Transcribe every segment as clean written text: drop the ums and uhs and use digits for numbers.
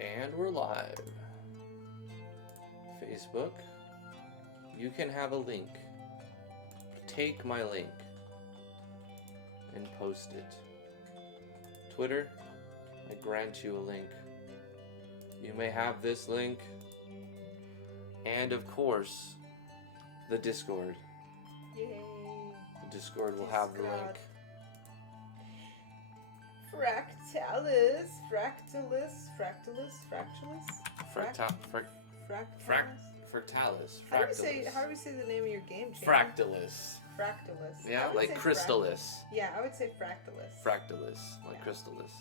And we're live. Facebook, you can have a link. Take my link and post it. Twitter, I grant you a link. You may have this link. And of course, the Discord. Yay. The Discord will have the link. Fractalis. Fractalis. How do we say the name of your game? Fractalis. Fractalis. Yeah, like Crystalis. Yeah, I would say Fractalis. Fractalis, like Crystalis.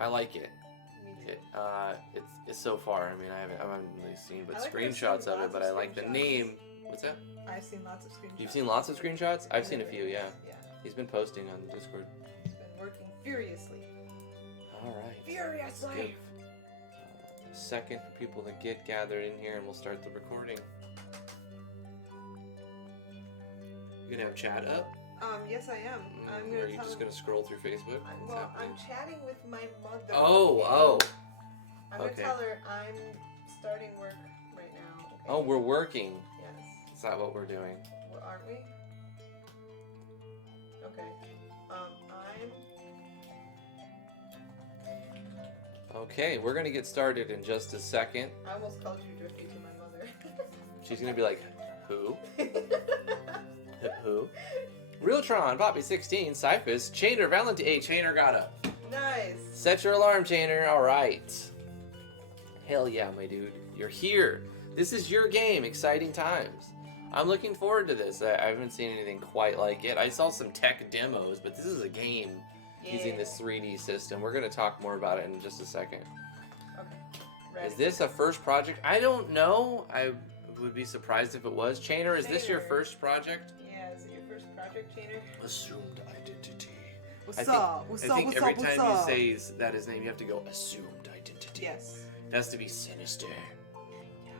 I like it. Me too. It's so far. I mean, I haven't really seen but I've screenshots seen of it, lots but of I like the screenshots. name. What's that? I've seen lots of screenshots. You've seen lots of screenshots? I've seen a few, yeah. Yeah. He's been posting on the Discord. He's been working furiously. All right. Let's Furiously. give a second for people to get gathered in here, and we'll start the recording. You gonna have chat up? Yes, I am. I'm Or gonna are you tell just him. gonna scroll through Facebook? I'm, What's well, happening? I'm chatting with my mother. Oh. I'm gonna okay. tell her I'm starting work right now. Okay? Oh, we're working. Yes. Is that what we're doing? Well, aren't we? Okay. Okay, we're gonna get started in just a second. I almost called you Drifty to my mother. She's gonna be like, who? Who? Realtron, Poppy 16, Cyphus, Chainer, Valentine. Hey, Chainer got up. Nice. Set your alarm, Chainer. All right. Hell yeah, my dude. You're here. This is your game. Exciting times. I'm looking forward to this. I haven't seen anything quite like it. I saw some tech demos, but this is a game using this 3D system. We're going to talk more about it in just a second. Okay. Ready. Is this a first project? I don't know. I would be surprised if it was. Chainer, is this your Chainer. first project? Yeah, is it your first project, Chainer? Assumed identity. What's I think every time you say that his name, you have to go assumed identity. Yes. It has to be sinister.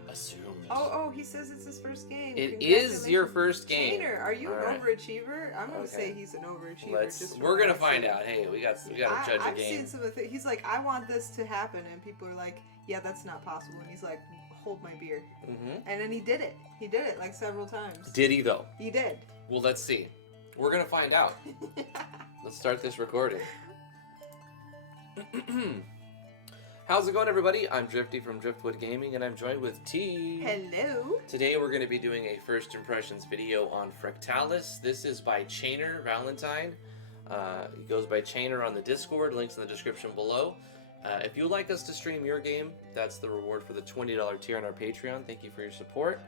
Assumed. Oh, he says it's his first game. It is your Congratulations. first game. Chainer, are you All an right. overachiever? I'm gonna Okay. say he's an overachiever. We're gonna find out. Hey, we gotta judge a I've game. seen some of the things. He's like, I want this to happen, and people are like, yeah, that's not possible. And he's like, hold my beer. Mm-hmm. And then he did it. He did it like several times. Did he though? He did. Well, let's see. We're gonna find out. Let's start this recording. How's it going, everybody? I'm Drifty from Driftwood Gaming, and I'm joined with T. Hello. Today we're going to be doing a first impressions video on Fractalis. This is by Chainer Valentine. It goes by Chainer on the Discord. Links in the description below. If you'd like us to stream your game, that's the reward for the $20 tier on our Patreon. Thank you for your support.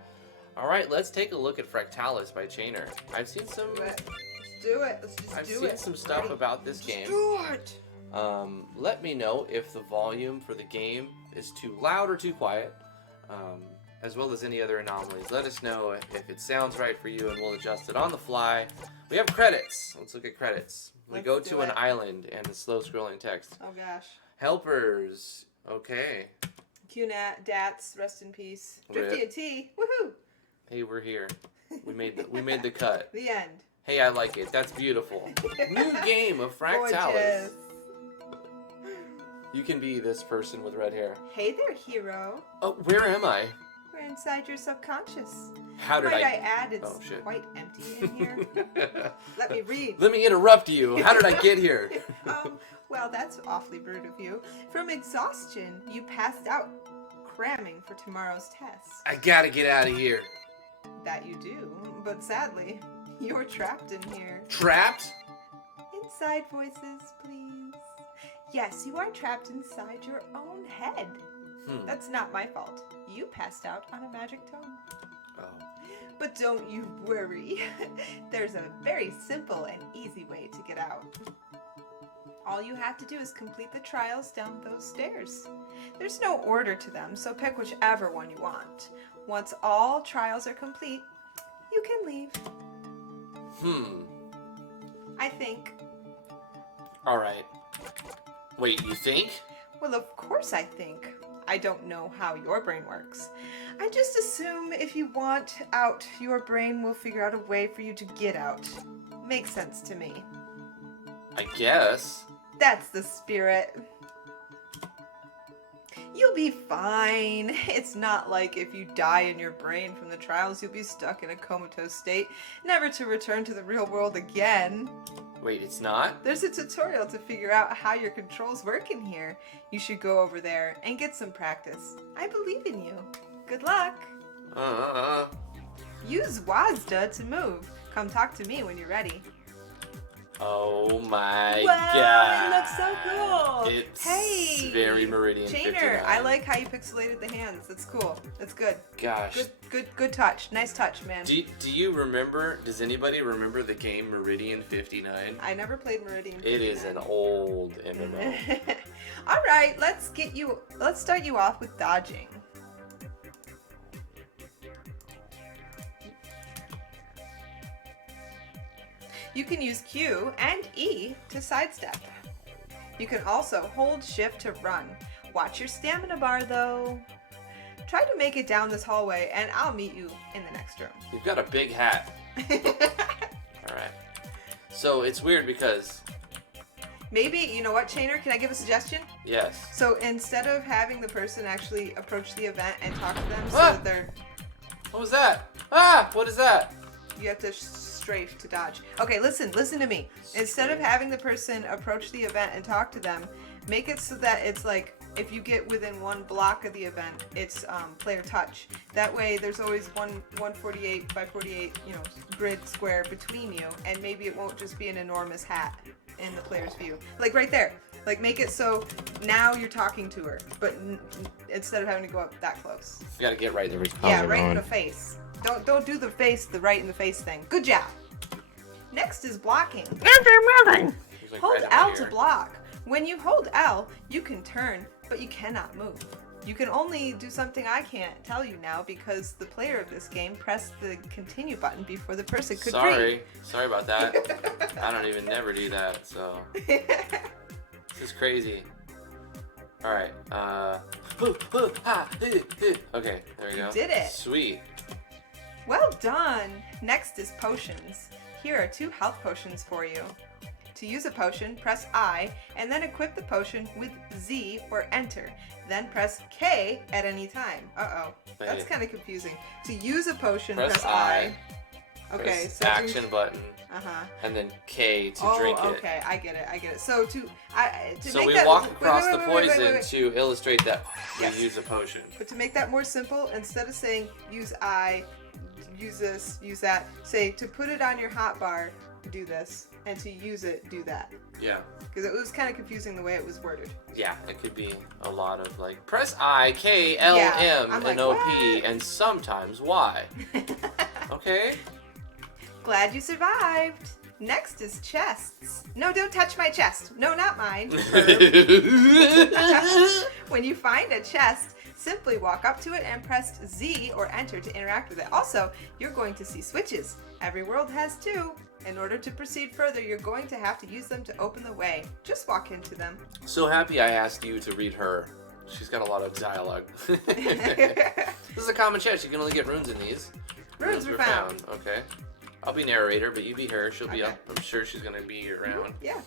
All right, let's take a look at Fractalis by Chainer. I've seen some. Let's do it. Let's just I've do seen it. some stuff Ready? about this game. Do it. Let me know if the volume for the game is too loud or too quiet, as well as any other anomalies. Let us know if it sounds right for you, and we'll adjust it on the fly. We have credits. Let's look at credits. We Let's go do to an it. island and the slow scrolling text. Oh gosh. Helpers. Okay. QNAT, DATS, rest in peace. Rip. Drifty and T. Woohoo. Hey, we're here. We made the cut. The end. Hey, I like it. That's beautiful. New game of Fractalis. Gorgeous. You can be this person with red hair. Hey there, hero. Oh, where am I? We're inside your subconscious. How did Might I I add, it's Oh, shit. quite empty in here. Let me read. Let me interrupt you. How did I get here? Well, that's awfully rude of you. From exhaustion, you passed out, cramming for tomorrow's test. I gotta get out of here. That you do, but sadly, you're trapped in here. Trapped? Inside voices, please. Yes, you are trapped inside your own head. That's not my fault. You passed out on a magic tome. Oh. But don't you worry. There's a very simple and easy way to get out. All you have to do is complete the trials down those stairs. There's no order to them, so pick whichever one you want. Once all trials are complete, you can leave. I think. All right. Wait, you think? Well, of course I think. I don't know how your brain works. I just assume if you want out, your brain will figure out a way for you to get out. Makes sense to me. I guess. That's the spirit. You'll be fine. It's not like if you die in your brain from the trials, you'll be stuck in a comatose state, never to return to the real world again. Wait, it's not? There's a tutorial to figure out how your controls work in here. You should go over there and get some practice. I believe in you. Good luck. Use WASD to move. Come talk to me when you're ready. Oh my wow, god. it looks so cool. It's very Meridian Chainer, 59. I like how you pixelated the hands. That's cool. That's good. Gosh. Good touch. Nice touch, man. Do you remember, does anybody remember the game Meridian 59? I never played Meridian 59. It is an old MMO. All right, let's start you off with dodging. You can use Q and E to sidestep. You can also hold shift to run. Watch your stamina bar though. Try to make it down this hallway and I'll meet you in the next room. You've got a big hat. Alright. So it's weird because... Maybe, you know what, Chainer, can I give a suggestion? Yes. So instead of having the person actually approach the event and talk to them so Ah! that they're... What was that? Ah! What is that? You have to strafe to dodge. Okay, listen to me. Instead of having the person approach the event and talk to them, make it so that it's like, if you get within one block of the event, it's player touch. That way there's always 148 by 48, grid square between you, and maybe it won't just be an enormous hat in the player's view. Like right there. Like make it so now you're talking to her, but instead of having to go up that close. You gotta get right there. Yeah, right in the face. Don't do the face, the right in the face thing. Good job. Next is blocking. Like Hold right up L here. to block. When you hold L, you can turn, but you cannot move. You can only do something I can't tell you now because the player of this game pressed the continue button before the person could breathe. Sorry about that. I don't even never do that, so this is crazy. Alright, okay, there we go. You did it. Sweet. Well done. Next is potions. Here are 2 health potions for you. To use a potion, press I, and then equip the potion with Z or enter. Then press K at any time. Uh-oh. That's kind of confusing. To use a potion, press I. Okay, Press so action button, Uh-huh. and then K to drink it. okay, I get it. So to So make we that, walk wait, across wait, the wait, wait, poison wait, wait. to illustrate that Yes. we use a potion. But to make that more simple, instead of saying use I, use this, use that, say to put it on your hotbar, do this, and to use it, do that. Yeah. Because it was kind of confusing the way it was worded. Yeah, it could be a lot of like press I, K, L, Yeah, M, I'm and like, O, what? P, and sometimes Y. Okay. Glad you survived. Next is chests. No, don't touch my chest. No, not mine. When you find a chest, simply walk up to it and press Z or enter to interact with it. Also, you're going to see switches. Every world has 2. In order to proceed further, you're going to have to use them to open the way. Just walk into them. So happy I asked you to read her. She's got a lot of dialogue. This is a common chest. You can only get runes in these. Runes were found. Okay. I'll be narrator, but you be her. She'll be Okay. up. I'm sure she's going to be around. Yeah.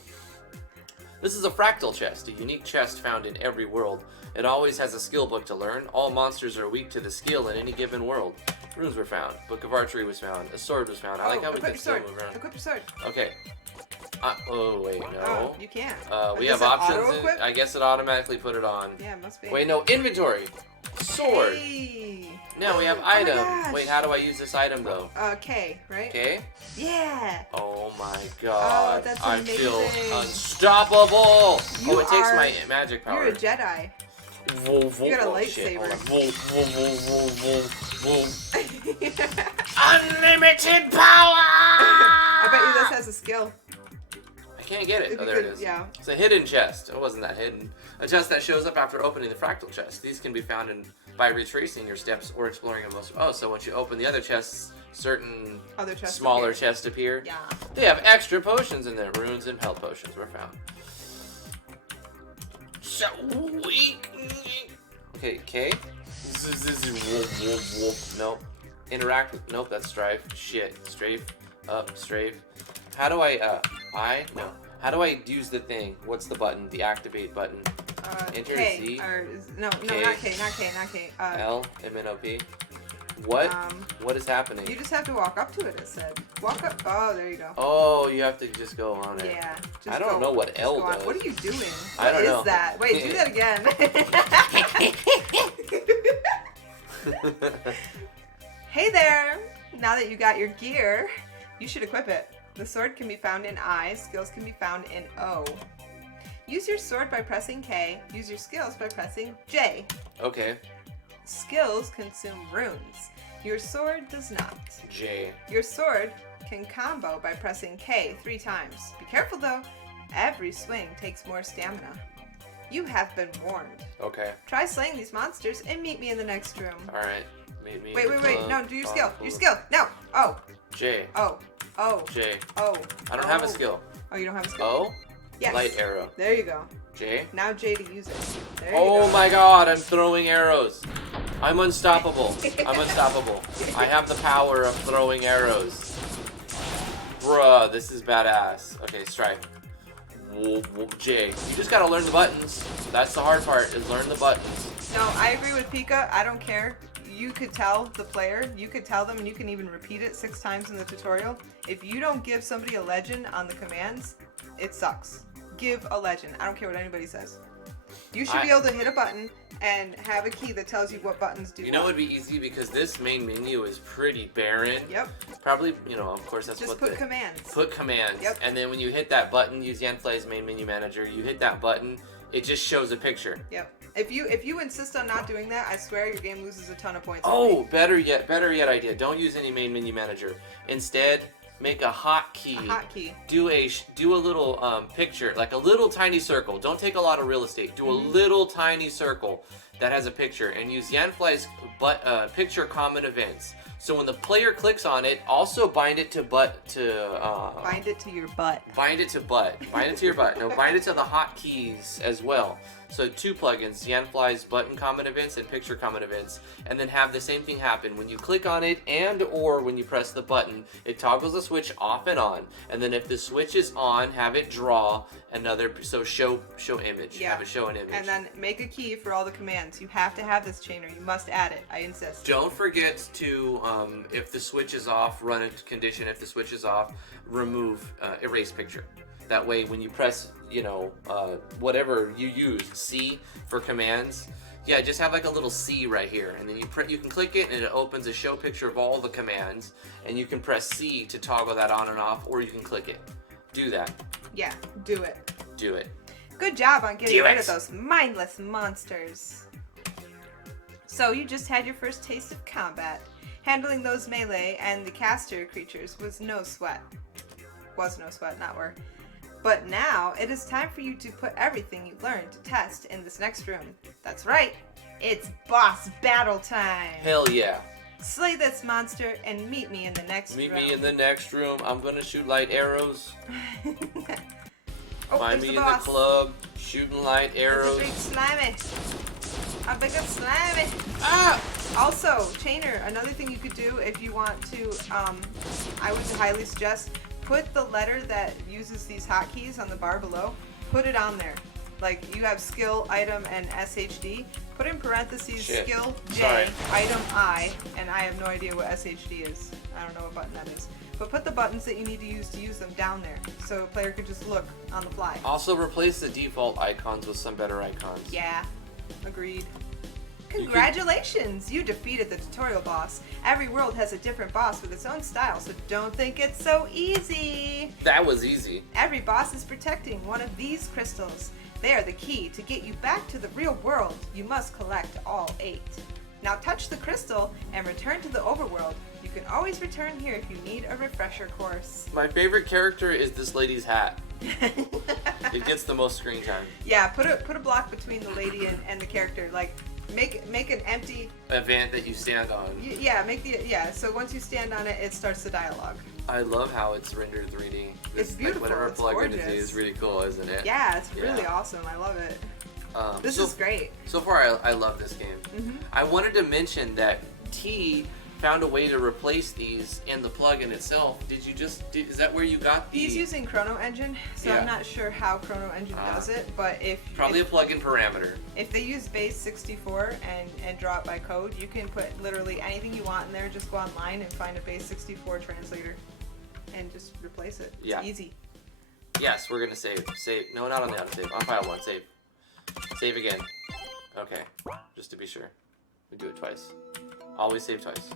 This is a fractal chest, a unique chest found in every world. It always has a skill book to learn. All monsters are weak to the skill in any given world. Runes were found. Book of archery was found. A sword was found. I like how we equip can your still sword. move around. Equip your sword. Okay. Oh, wait, no. Oh, you can't. We Does have it options. auto-equip? I guess it automatically put it on. Yeah, it must be. Wait, no, inventory. Sword. Hey. Now we have Oh my item. gosh. Wait, how do I use this item though? K, right? Okay. Yeah. Oh my god. that's I feel amazing. unstoppable. You It takes are- my magic power. You're a Jedi. You got a lightsaber. I Unlimited power! bet you this has a skill. I can't get it. If Oh, you there it could- is. yeah. It's a hidden chest. It wasn't that hidden. A chest that shows up after opening the fractal chest. These can be found by retracing your steps or exploring a most. Oh, so once you open the other chests, certain Other chests smaller appear. chests appear. Yeah. They have extra potions in there. Runes and health potions were found. So weak. Okay, K. Nope. Interact with. Nope, that's strife. Shit. Strafe. Up. Strafe. How do I? No. How do I use the thing? What's the button? The activate button. Enter K. Z. No, K. not K. L M N O P. What? What is happening? You just have to walk up to it. It said. Walk up. Oh, there you go. Oh, you have to just go on it. Yeah. I don't know what L does. What are you doing? I don't know. What is that? Wait, do that again. Hey there! Now that you got your gear, you should equip it. The sword can be found in I, skills can be found in O. Use your sword by pressing K, use your skills by pressing J. Okay. Skills consume runes. Your sword does not. J. Your sword can combo by pressing K 3 times. Be careful though, every swing takes more stamina. You have been warned. Okay. Try slaying these monsters and meet me in the next room. Alright. Meet me. Wait. No, do your skill. Your skill. No. O. J. O. O. J. O. I don't have a skill. Oh, you don't have a skill? O? Yes. Light arrow. There you go. J. Now J to use it. There you Oh go. my god, I'm throwing arrows. I'm unstoppable. I'm unstoppable. I have the power of throwing arrows. Bruh, this is badass. Okay, strike. J. You just gotta learn the buttons. That's the hard part, is learn the buttons. No, I agree with Pika. I don't care. You could tell the player, you could tell them, and you can even repeat it 6 times in the tutorial. If you don't give somebody a legend on the commands, it sucks. Give a legend. I don't care what anybody says. You should be able to hit a button and have a key that tells you what buttons do You know what. it would be easy because this main menu is pretty barren. Yep. Probably, you know, of course that's Just what put commands. Put commands. Yep. And then when you hit that button, use Yanflei's main menu manager, you hit that button, it just shows a picture. Yep. If you insist on not doing that, I swear your game loses a ton of points. Oh, better yet idea. Don't use any main menu manager. Instead, make a hotkey. A hotkey. Do a little picture, like a little tiny circle. Don't take a lot of real estate. Do a little tiny circle that has a picture, and use Yanflei's picture common events. So when the player clicks on it, also bind it to bind it to your butt. Bind it to butt. Bind it to your butt. No, bind it to the hotkeys as well. So 2 plugins, Yanflei's button common events and picture common events, and then have the same thing happen when you click on it and or when you press the button. It toggles the switch off and on, and then if the switch is on, have it draw another. So show image. Yeah. Have it show an image. And then make a key for all the commands. You have to have this chainer. You must add it. I insist. Don't forget to, if the switch is off, run a condition. If the switch is off, remove erase picture. That way, when you press, you know, whatever you use, C for commands, yeah, just have like a little C right here, and then you can click it, and it opens a show picture of all the commands, and you can press C to toggle that on and off, or you can click it. Do that. Yeah, do it. Do it. Good job on getting Do rid it. of those mindless monsters. So you just had your first taste of combat. Handling those melee and the caster creatures was no sweat. Was no sweat, not were. But now, it is time for you to put everything you learned to test in this next room. That's right, it's boss battle time! Hell yeah. Slay this monster and meet me in the next room. Meet me in the next room. I'm gonna shoot light arrows. Oh, Find there's me the in boss. the club, shooting light There's arrows. a big slimy. A big slimy. Ah! Also, Chainer, another thing you could do if you want to, I would highly suggest, put the letter that uses these hotkeys on the bar below, put it on there. Like, you have skill, item, and SHD. Put in parentheses Shit. skill, J, Sorry. item, I, and I have no idea what SHD is. I don't know what button that is. But put the buttons that you need to use them down there, so a player could just look on the fly. Also, replace the default icons with some better icons. Yeah, agreed. Congratulations! You defeated the tutorial boss. Every world has a different boss with its own style, so don't think it's so easy. That was easy. Every boss is protecting one of these crystals. They are the key to get you back to the real world. You must collect all 8. Now touch the crystal and return to the overworld. You can always return here if you need a refresher course. My favorite character is this lady's hat. It gets the most screen time. Yeah, put a block between the lady and the character. Like, make an empty. Event that you stand on. Yeah. So once you stand on it, it starts the dialogue. I love how it's rendered 3D. It's beautiful, Whatever it's plugin gorgeous. it is really cool, isn't it? Yeah, it's Yeah. really awesome. I love it. This so- is great. So far, I love this game. Mhm. I wanted to mention that T found a way to replace these in the plugin itself. Is that where you got the... He's using Chrono Engine, so Yeah. I'm not sure how Chrono Engine does it, but Probably a plugin parameter. if they use base 64 and draw it by code, you can put literally anything you want in there. Just go online and find a base 64 translator and just replace it. It's Yeah. easy. Yes, we're gonna save. Save. No, not on the autosave. On file 1. Save. Save again. Okay. Just to be sure. We do it twice. Always save twice.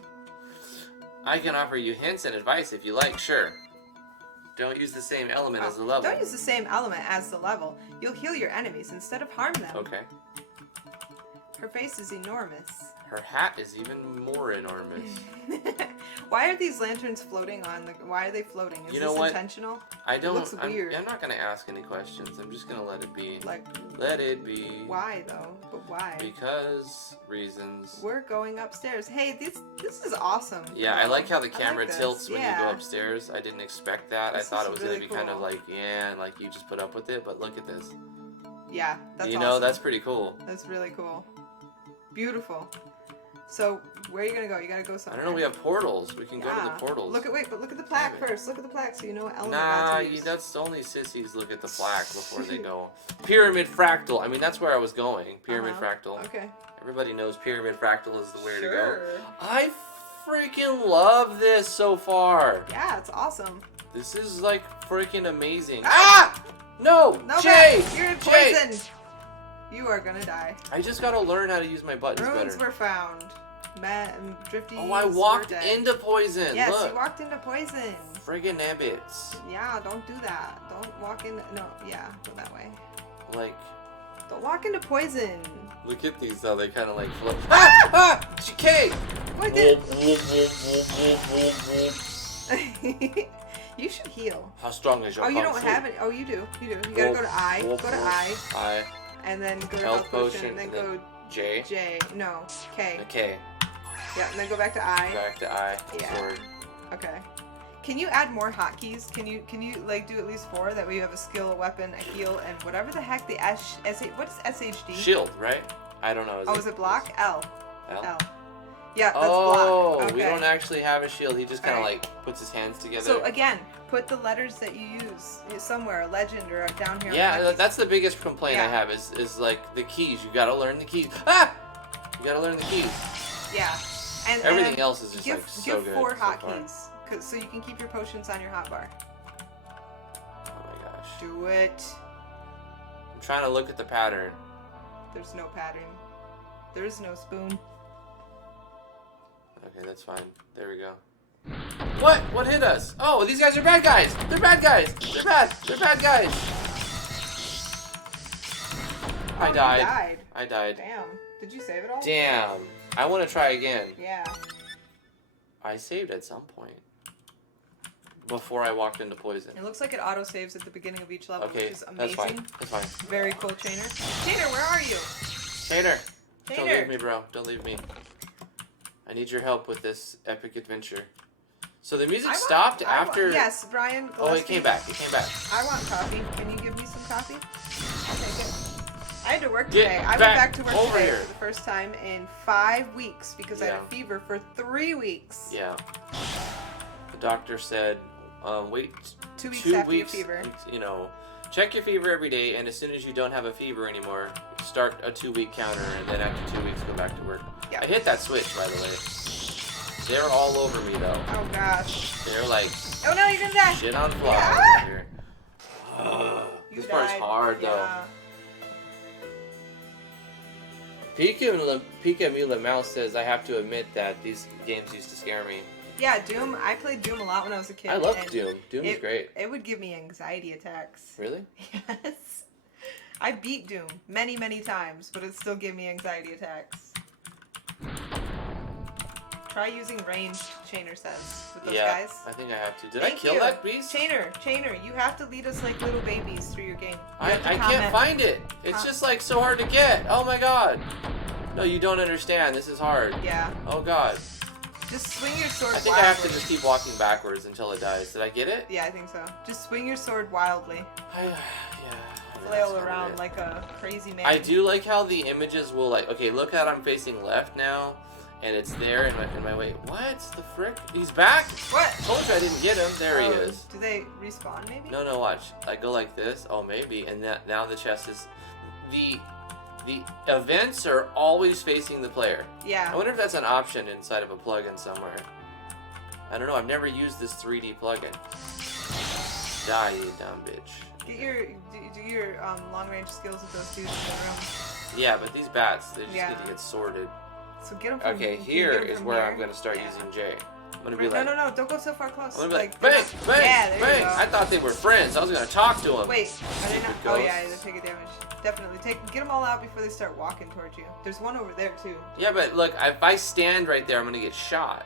I can offer you hints and advice if you like. Sure. Don't use the same element as the level. Don't use the same element as the level. You'll heal your enemies instead of harm them. Okay. Her face is enormous. Her hat is even more enormous. Why are these lanterns floating on the... Why are they floating? Is You know this what? intentional? I don't... looks weird. I'm not going to ask any questions. I'm just going to let it be. Like, Let it be. why though? But why? Because reasons. We're going upstairs. Hey, this is awesome. Yeah, I like how the I camera like this. tilts when you Yeah. go upstairs. I didn't expect that. This I thought is it was really going to be kind of cool. like, yeah, and like you just put up with it. But look at this. Yeah, that's You awesome. know, that's pretty cool. That's really cool. Beautiful. So, where are you gonna go? You gotta go I somewhere. don't know, we have portals. We can go to the Yeah. portals. Look at the plaque Damn it. first. Look at the plaque so you know what element Nah, not to use. that's only sissies look at the plaque before they go. Pyramid fractal. I mean, that's where I was going. Pyramid fractal. Okay. Everybody knows pyramid fractal is the way to go. Sure. I freaking love this so far. Yeah, it's awesome. This is like freaking amazing. Ah! No! No, Jay! Matt, you're Jay! poisoned. You are gonna die. I just gotta learn how to use my buttons Runes better. were found. Matt and Drifty. Oh, I walked into poison. Yes, Look. you walked into poison. Friggin' nabbits. Yeah, don't do that. Don't walk in. No, yeah, go that way. Like, Don't walk into poison. look at these though. They kind of like float. Ah! Ah! GK! What did? You should heal. How strong is your Oh, you kung don't fu? have it. Oh, you do. You do. You gotta go to I. Go to I, I. and then go to Health health potion, potion, and then and then go J. J. No, K. Okay. Yeah, and then go back to I. Back to I. Yeah. Sword. Okay. Can you add more hotkeys? Can you like do at least 4? That way you have a skill, a weapon, a heal, and whatever the heck the what's SHD? Shield, right? I don't know. Is it block? L. L? L. Yeah, that's Oh, block. Okay. we don't actually have a shield. He just kind of Alright. like puts his hands together. So again, put the letters that you use somewhere, a legend or down here. yeah, on the that's the biggest complaint I Yeah. have is like the keys. You gotta learn the keys. Ah! You gotta learn the keys. Yeah. And Everything else is just give, like so give good. 4 so far. hotkeys, so you can keep your potions on your hotbar. Oh my gosh. Do it. I'm trying to look at the pattern. There's no pattern. There's no spoon. Okay, that's fine. There we go. What? What hit us? Oh, these guys are bad guys! They're bad guys! They're bad! They're bad guys! I Oh, you died. I died. Damn. Did you save it all? Damn. I want to try again. Yeah. I saved at some point. Before I walked into poison. It looks like it auto saves at the beginning of each level, Okay, which is that's amazing. fine. That's fine. Very cool, Chainer. Chainer, where are you? Tater! Don't Tater. leave me, bro. Don't leave me. I need your help with this epic adventure. So the music stopped after... Yes, Brian. Oh, it came back. It came back. I want coffee. Can you give me some coffee? I'll take it. I had to work Get today. I went back back to work over today here. for the first time in 5 weeks because I had Yeah. a fever for 3 weeks. Yeah. The doctor said, wait 2 weeks 2 after weeks, your fever. you know, check your fever every day, and as soon as you don't have a fever anymore, start a 2-week counter, and then after 2 weeks, go back to work. Yeah. I hit that switch, by the way. They're all over me, though. Oh gosh. They're like Oh no, you're gonna die. shit on fly Yeah. over here. You This part's died. hard, though. Yeah. Pika Mila Mouse says, I have to admit that these games used to scare me. Yeah, Doom. I played Doom a lot when I was a kid. I loved and Doom. Doom is great. It would give me anxiety attacks. Really? Yes. I beat Doom many, many times, but it still gave me anxiety attacks. Try using ranged, Chainer says, with those Yeah, guys. I think I have to. Did Thank I kill you. that beast? Chainer, you have to lead us like little babies through your game. You I have to can't comment. find it. It's just like so hard to get. Oh my god. No, you don't understand. This is hard. Yeah. Oh god. Just swing your sword I think I have to wildly. just keep walking backwards until it dies. Did I get it? Yeah, I think so. Just swing your sword wildly. Yeah. Flail that's around it. like a crazy man. I do like how the images will like. Okay, look how I'm facing left now, and it's there in my way. What the frick? He's back? What? Told you I didn't get him. There he Oh, is. Do they respawn maybe? No, watch. I go like this. Oh, maybe. And now the chest is... The events are always facing the player. Yeah. I wonder if that's an option inside of a plugin somewhere. I don't know. I've never used this 3D plugin. Die, you dumb bitch. Do your long range skills with those dudes in the room. Yeah, but these bats, they just Yeah. need to get sorted. So get them from Okay, can you here get 'em is from where here? I'm going to start Yeah. using J. I'm going to be Right, like... no, don't go so far close. I'm going to be like, they're bang, not- bang, Yeah, there bang. you go. I thought they were friends. I was going to talk to them. Wait, are they not? Stupid Oh yeah, ghosts. they're taking damage. Definitely get them all out before they start walking towards you. There's one over there too. Yeah, but look, if I stand right there, I'm going to get shot.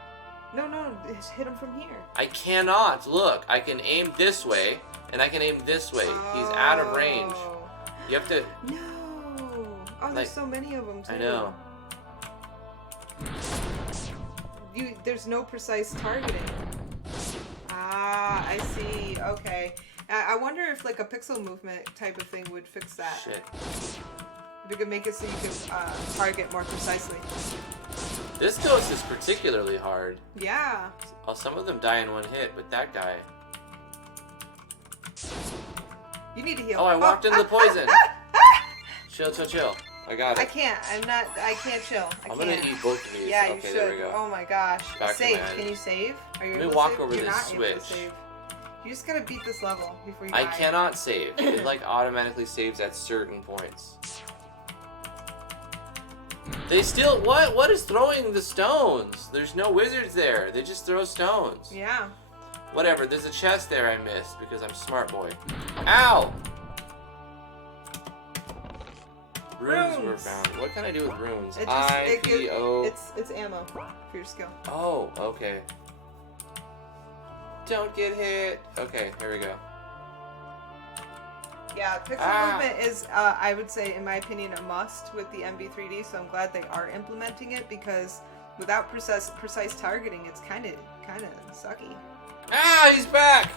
No, just hit him from here. I cannot. Look, I can aim this way, and I can aim this way. He's out of range. Oh. You have to... No. Oh, Like, there's so many of them too. I know. There's no precise targeting. Ah, I see. Okay. I wonder if like a pixel movement type of thing would fix that. Shit. If you could make it so you can target more precisely. This ghost is particularly hard. Yeah. Oh, some of them die in one hit, but that guy... You need to heal. Oh, I walked into the poison. Chill. I got I it. can't. I can't chill. I'm gonna eat both of these. Yeah, you okay, should. there we go. Oh my gosh. Back to Save. my Can you save? Are you Let me able to walk save? over You're this not able to switch. save. You just gotta beat this level before you I die. cannot save. It like automatically saves at certain points. They still... What is throwing the stones? There's no wizards there. They just throw stones. Yeah. Whatever, there's a chest there I missed because I'm smart boy. Ow! Runes were Runes. found. What can I do with runes? It just I-P-O... it's ammo for your skill. Oh, okay. Don't get hit. Okay, here we go. Yeah, pixel movement is, I would say, in my opinion, a must with the MV3D. So I'm glad they are implementing it because without precise targeting, it's kind of sucky. Ah, he's back!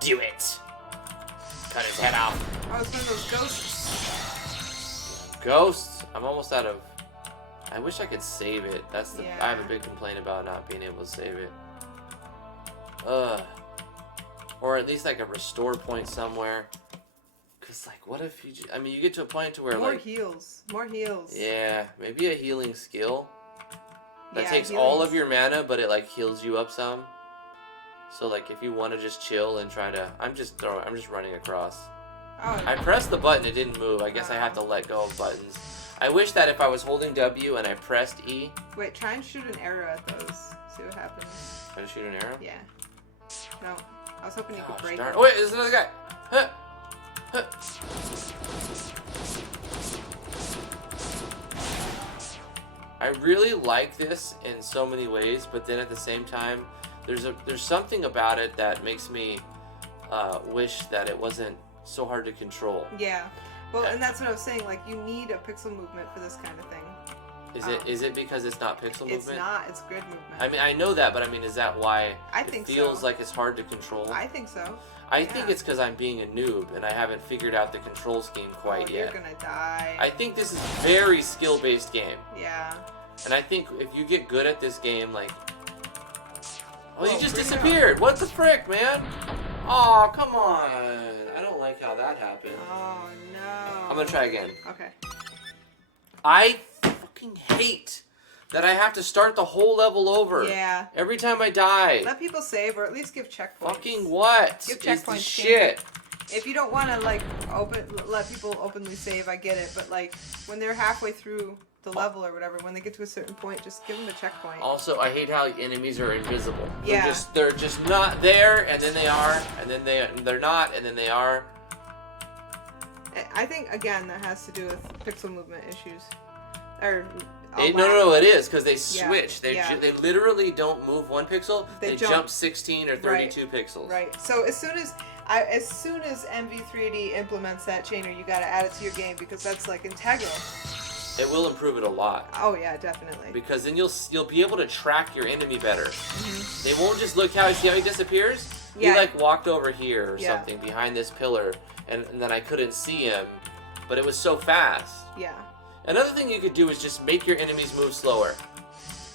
Do it! Cut his head off. Oh, it's one of those ghosts. Ghosts? I'm almost out of... I wish I could save it. That's the... Yeah. I have a big complaint about not being able to save it. Ugh. Or at least like a restore point somewhere. Cause like, what if you... I mean, you get to a point to where More like... heals. More heals. Yeah, maybe a healing skill. That Yeah, takes all healing's- of your mana, but it like heals you up some. So like, if you want to just chill and try to... I'm just running across. Oh, I pressed the button, it didn't move. I guess I have to let go of buttons. I wish that if I was holding W and I pressed E... wait, try and shoot an arrow at those. See what happens. Try to shoot an arrow? Yeah. No. I was hoping you could Gosh break darn. it. Oh wait, there's another guy! Huh. Huh. I really like this in so many ways, but then at the same time, there's something about it that makes me wish that it wasn't so hard to control. Yeah. Well, and that's what I was saying. Like, you need a pixel movement for this kind of thing. Is it because it's not pixel movement? It's not. It's grid movement. I mean, I know that, but I mean, is that why I think it feels so. like it's hard to control? I think so. I think yeah. it's because I'm being a noob and I haven't figured out the control scheme quite Oh, yet. You're gonna die. I think this is a very skill-based game. Yeah. And I think if you get good at this game, like... Oh, Whoa, you just bring it disappeared! What the frick, man? Aw, come on! I don't like how that happened. Oh, no. I'm gonna try again. Okay. I fucking hate that I have to start the whole level over. Yeah. Every time I die. Let people save or at least give checkpoints. Fucking what? Give Is the checkpoints, shit. If you don't want to, like, let people openly save, I get it. But, like, when they're halfway through the level or whatever, when they get to a certain point, just give them a checkpoint. Also, I hate how enemies are invisible. Yeah. They're just not there, and then they are, and then they're not, and then they are. I think, again, that has to do with pixel movement issues. Or... No, it is, because they Yeah, switch. They literally don't move 1 pixel, they jump 16 or 32 pixels. Right. So as soon as MV3D implements that chainer, you gotta add it to your game because that's like integral. It will improve it a lot. Oh yeah, definitely. Because then you'll be able to track your enemy better. Mm-hmm. They won't just look see how he disappears? Yeah. He like walked over here or Yeah. something behind this pillar, and then I couldn't see him. but it was so fast. Yeah. Another thing you could do is just make your enemies move slower.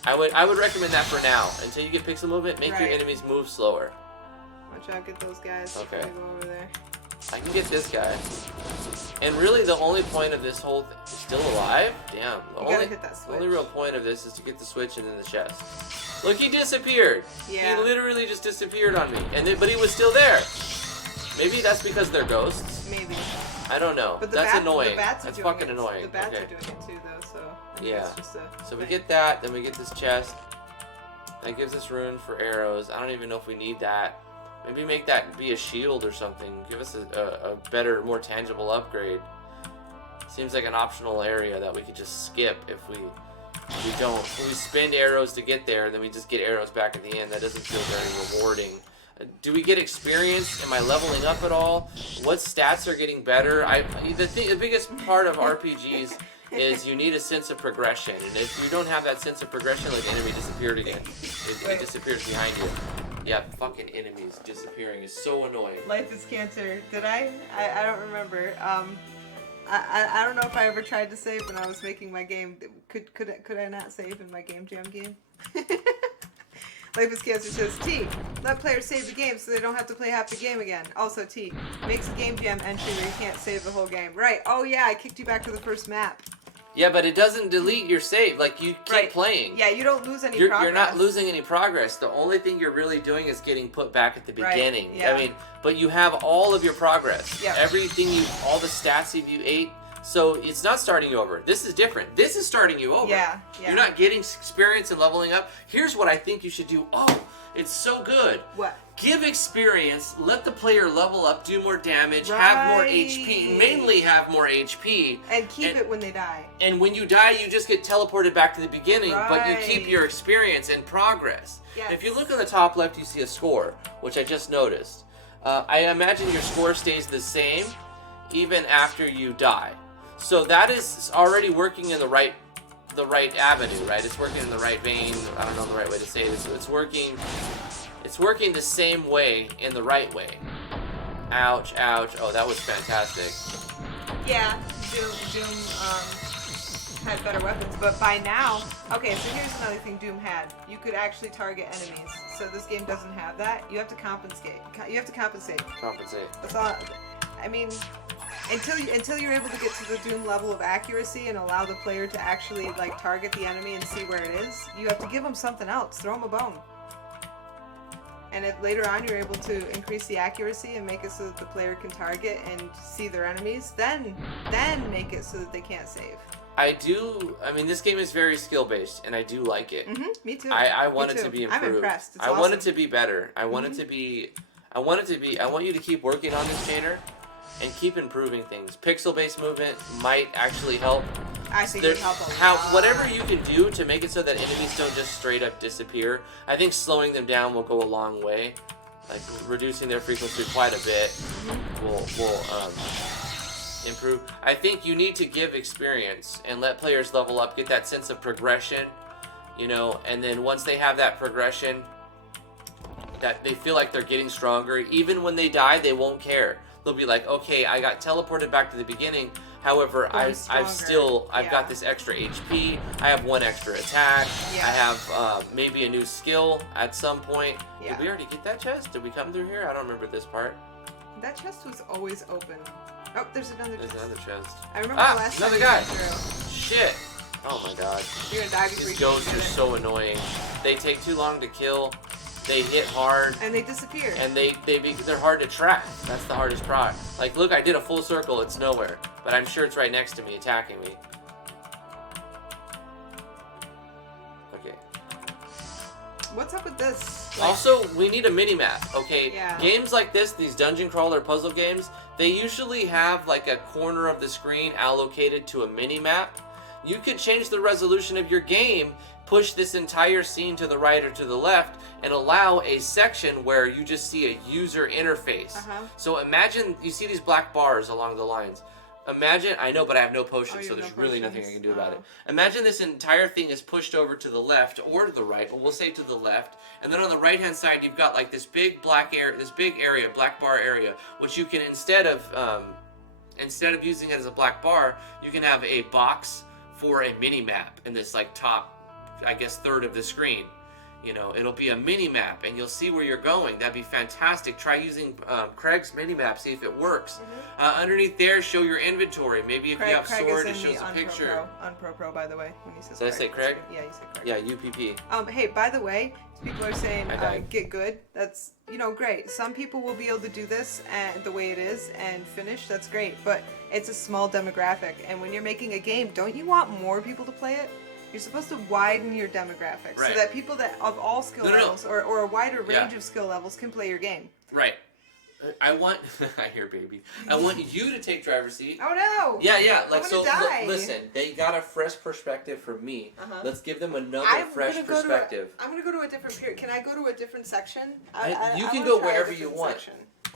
I would recommend that for now. Until you get pixel movement, make your enemies move slower. Watch out, get those guys. Okay. Go over there. I can get this guy. And really the only point of this whole thing is still alive? Damn. You gotta hit that switch. The only real point of this is to get the switch and then the chest. Look, he disappeared. Yeah. He literally just disappeared on me. But he was still there. Maybe that's because they're ghosts. Maybe. I don't know. But that's annoying. The bats that's are fucking doing annoying. The bats okay. are doing it too, though. So yeah. It's just a so thing. we get that. Then we get this chest. That gives us rune for arrows. I don't even know if we need that. Maybe make that be a shield or something. Give us a better, more tangible upgrade. Seems like an optional area that we could just skip if we don't. If we spend arrows to get there, then we just get arrows back at the end. That doesn't feel very rewarding. Do we get experience? Am I leveling up at all? What stats are getting better? The biggest part of RPGs is you need a sense of progression. And if you don't have that sense of progression, like the enemy disappeared again. It disappears behind you. Yeah, fucking enemies disappearing is so annoying. Life is cancer. Did I? I don't remember. I don't know if I ever tried to save when I was making my game. Could I not save in my Game Jam game? Life is Cancer says, T, let players save the game so they don't have to play half the game again. Also, T, makes a Game Jam entry where you can't save the whole game. Right. Oh, yeah, I kicked you back to the first map. Yeah, but it doesn't delete your save. Like, you keep playing. Yeah, you don't lose any progress. You're not losing any progress. The only thing you're really doing is getting put back at the beginning. Yeah. I mean, but you have all of your progress. Yeah. Everything all the stats you ate. So it's not starting you over. This is different. This is starting you over. Yeah. You're not getting experience and leveling up. Here's what I think you should do. Oh, it's so good. What? Give experience, let the player level up, do more damage, have more HP, mainly have more HP. And keep it when they die. And when you die, you just get teleported back to the beginning, but you keep your experience and progress. Yes. If you look on the top left, you see a score, which I just noticed. I imagine your score stays the same even after you die. So that is already working in the right avenue, right? It's working in the right vein. I don't know the right way to say this. So it's working the same way in the right way. Ouch, ouch. Oh, that was fantastic. Yeah, Doom had better weapons, but by now, okay, so here's another thing Doom had. You could actually target enemies. So this game doesn't have that. You have to compensate. Compensate. That's all. I mean, until you're able to get to the Doom level of accuracy and allow the player to actually like target the enemy and see where it is, you have to give them something else. Throw them a bone. And if later on you're able to increase the accuracy and make it so that the player can target and see their enemies, then make it so that they can't save. I mean, this game is very skill-based, and I do like it. Mm-hmm, me too. I want it to be improved. I'm impressed. It's I want it awesome. to be better. I want you to keep working on this, Chainer, and keep improving things. Pixel-based movement might actually help. I think it would help a lot. Whatever you can do to make it so that enemies don't just straight up disappear, I think slowing them down will go a long way. Like reducing their frequency quite a bit will improve. I think you need to give experience and let players level up, get that sense of progression, you know, and then once they have that progression, that they feel like they're getting stronger, even when they die, they won't care. They'll be like, okay, I got teleported back to the beginning. However, I've got this extra HP. I have one extra attack. Yeah. I have maybe a new skill at some point. Yeah. Did we already get that chest? Did we come through here? I don't remember this part. That chest was always open. Oh, there's another chest. There's another chest. I remember the last another time guy. you went through. Shit. Oh my god. You're gonna die before These you ghosts can are get it. so annoying. They take too long to kill. They hit hard. And they disappear. And they're hard to track. That's the hardest part. Like, look, I did a full circle. It's nowhere. But I'm sure it's right next to me, attacking me. Okay. What's up with this? Also, we need a mini-map, okay? Yeah. Games like this, these dungeon crawler puzzle games, they usually have like a corner of the screen allocated to a mini-map. You could change the resolution of your game, push this entire scene to the right or to the left, and allow a section where you just see a user interface. So imagine, you see these black bars along the lines. Imagine, I know, but I have no potions, so there's really nothing I can do about it. Imagine this entire thing is pushed over to the left or to the right, but we'll say to the left, and then on the right-hand side, you've got like this big black area, black bar area, which you can, instead of instead of using it as a black bar, you can have a box for a mini map in this like top, I guess, third of the screen. You know, it'll be a mini map and you'll see where you're going. That'd be fantastic. Try using Craig's mini map, see if it works. Underneath there, show your inventory. Maybe if you have sword, it shows a picture. On Pro, by the way, when he says Did I say Craig? Yeah, you said Craig. Yeah, UPP. Hey, by the way, people are saying I died. get good. That's, you know, great. Some people will be able to do this and the way it is and finish. That's great. But it's a small demographic. And when you're making a game, don't you want more people to play it? You're supposed to widen your demographics so that people that of all skill levels or a wider range of skill levels can play your game. Right. I want. I hear baby. I want you to take driver's seat. Oh no! Yeah. Like I'm so. gonna die. Listen, they got a fresh perspective from me. Let's give them another fresh perspective. I'm gonna go to a different period. Can I go to a different section? You can go wherever you want.